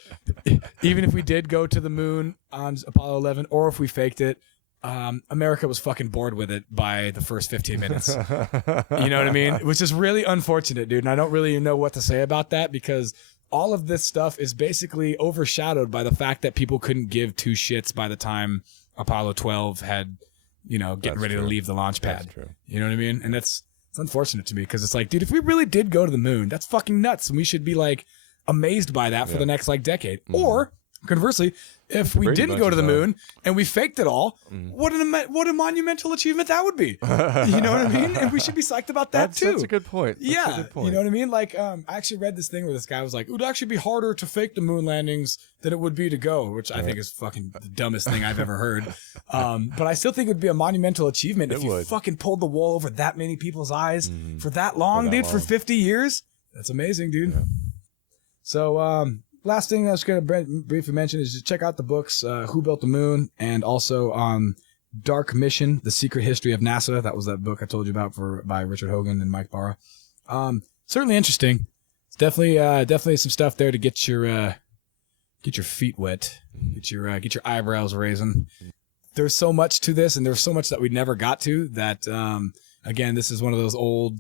even if we did go to the moon on Apollo 11, or if we faked it, America was fucking bored with it by the first 15 minutes. You know what I mean? Which is really unfortunate, dude. And I don't really know what to say about that, because all of this stuff is basically overshadowed by the fact that people couldn't give two shits by the time Apollo 12 had, getting ready to leave the launch pad. That's true. You know what I mean? And it's unfortunate to me, because it's like, dude, if we really did go to the moon, that's fucking nuts. And we should be like amazed by that for the next like decade. Or conversely, if we didn't go to the moon and we faked it all, what a monumental achievement that would be. You know what I mean? And we should be psyched about that too. That's a good point. That's a good point. You know what I mean? Like, I actually read this thing where this guy was like, it would actually be harder to fake the moon landings than it would be to go, which I think is fucking the dumbest thing I've ever heard. But I still think it would be a monumental achievement if you fucking pulled the wool over that many people's eyes for that long, dude, for 50 years. That's amazing, dude. Yeah. So, last thing I was going to briefly mention is just check out the books, Who Built the Moon, and also Dark Mission, The Secret History of NASA. That was that book I told you about by Richard Hoagland and Mike Barra. Certainly interesting. It's definitely some stuff there to get your feet wet, get your eyebrows raising. There's so much to this, and there's so much that we never got to that, again, this is one of those old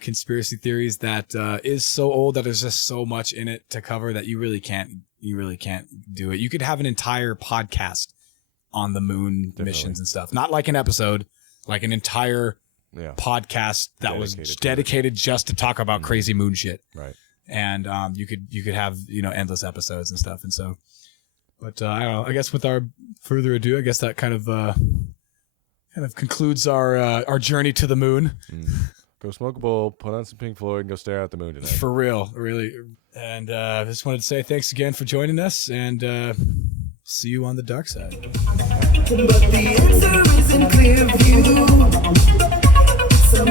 conspiracy theories that is so old that there's just so much in it to cover that you really can't do it. You could have an entire podcast on the moon missions and stuff, not like an episode, like an entire podcast that was dedicated just to talk about crazy moon shit. Right. And you could have endless episodes and stuff. And so, but I don't know. I guess without further ado, I guess that kind of concludes our journey to the moon. Go smoke a bowl, put on some Pink Floyd, and go stare at the moon tonight. For real, really. And I just wanted to say thanks again for joining us, and see you on the dark side. But the answer is in clear view. So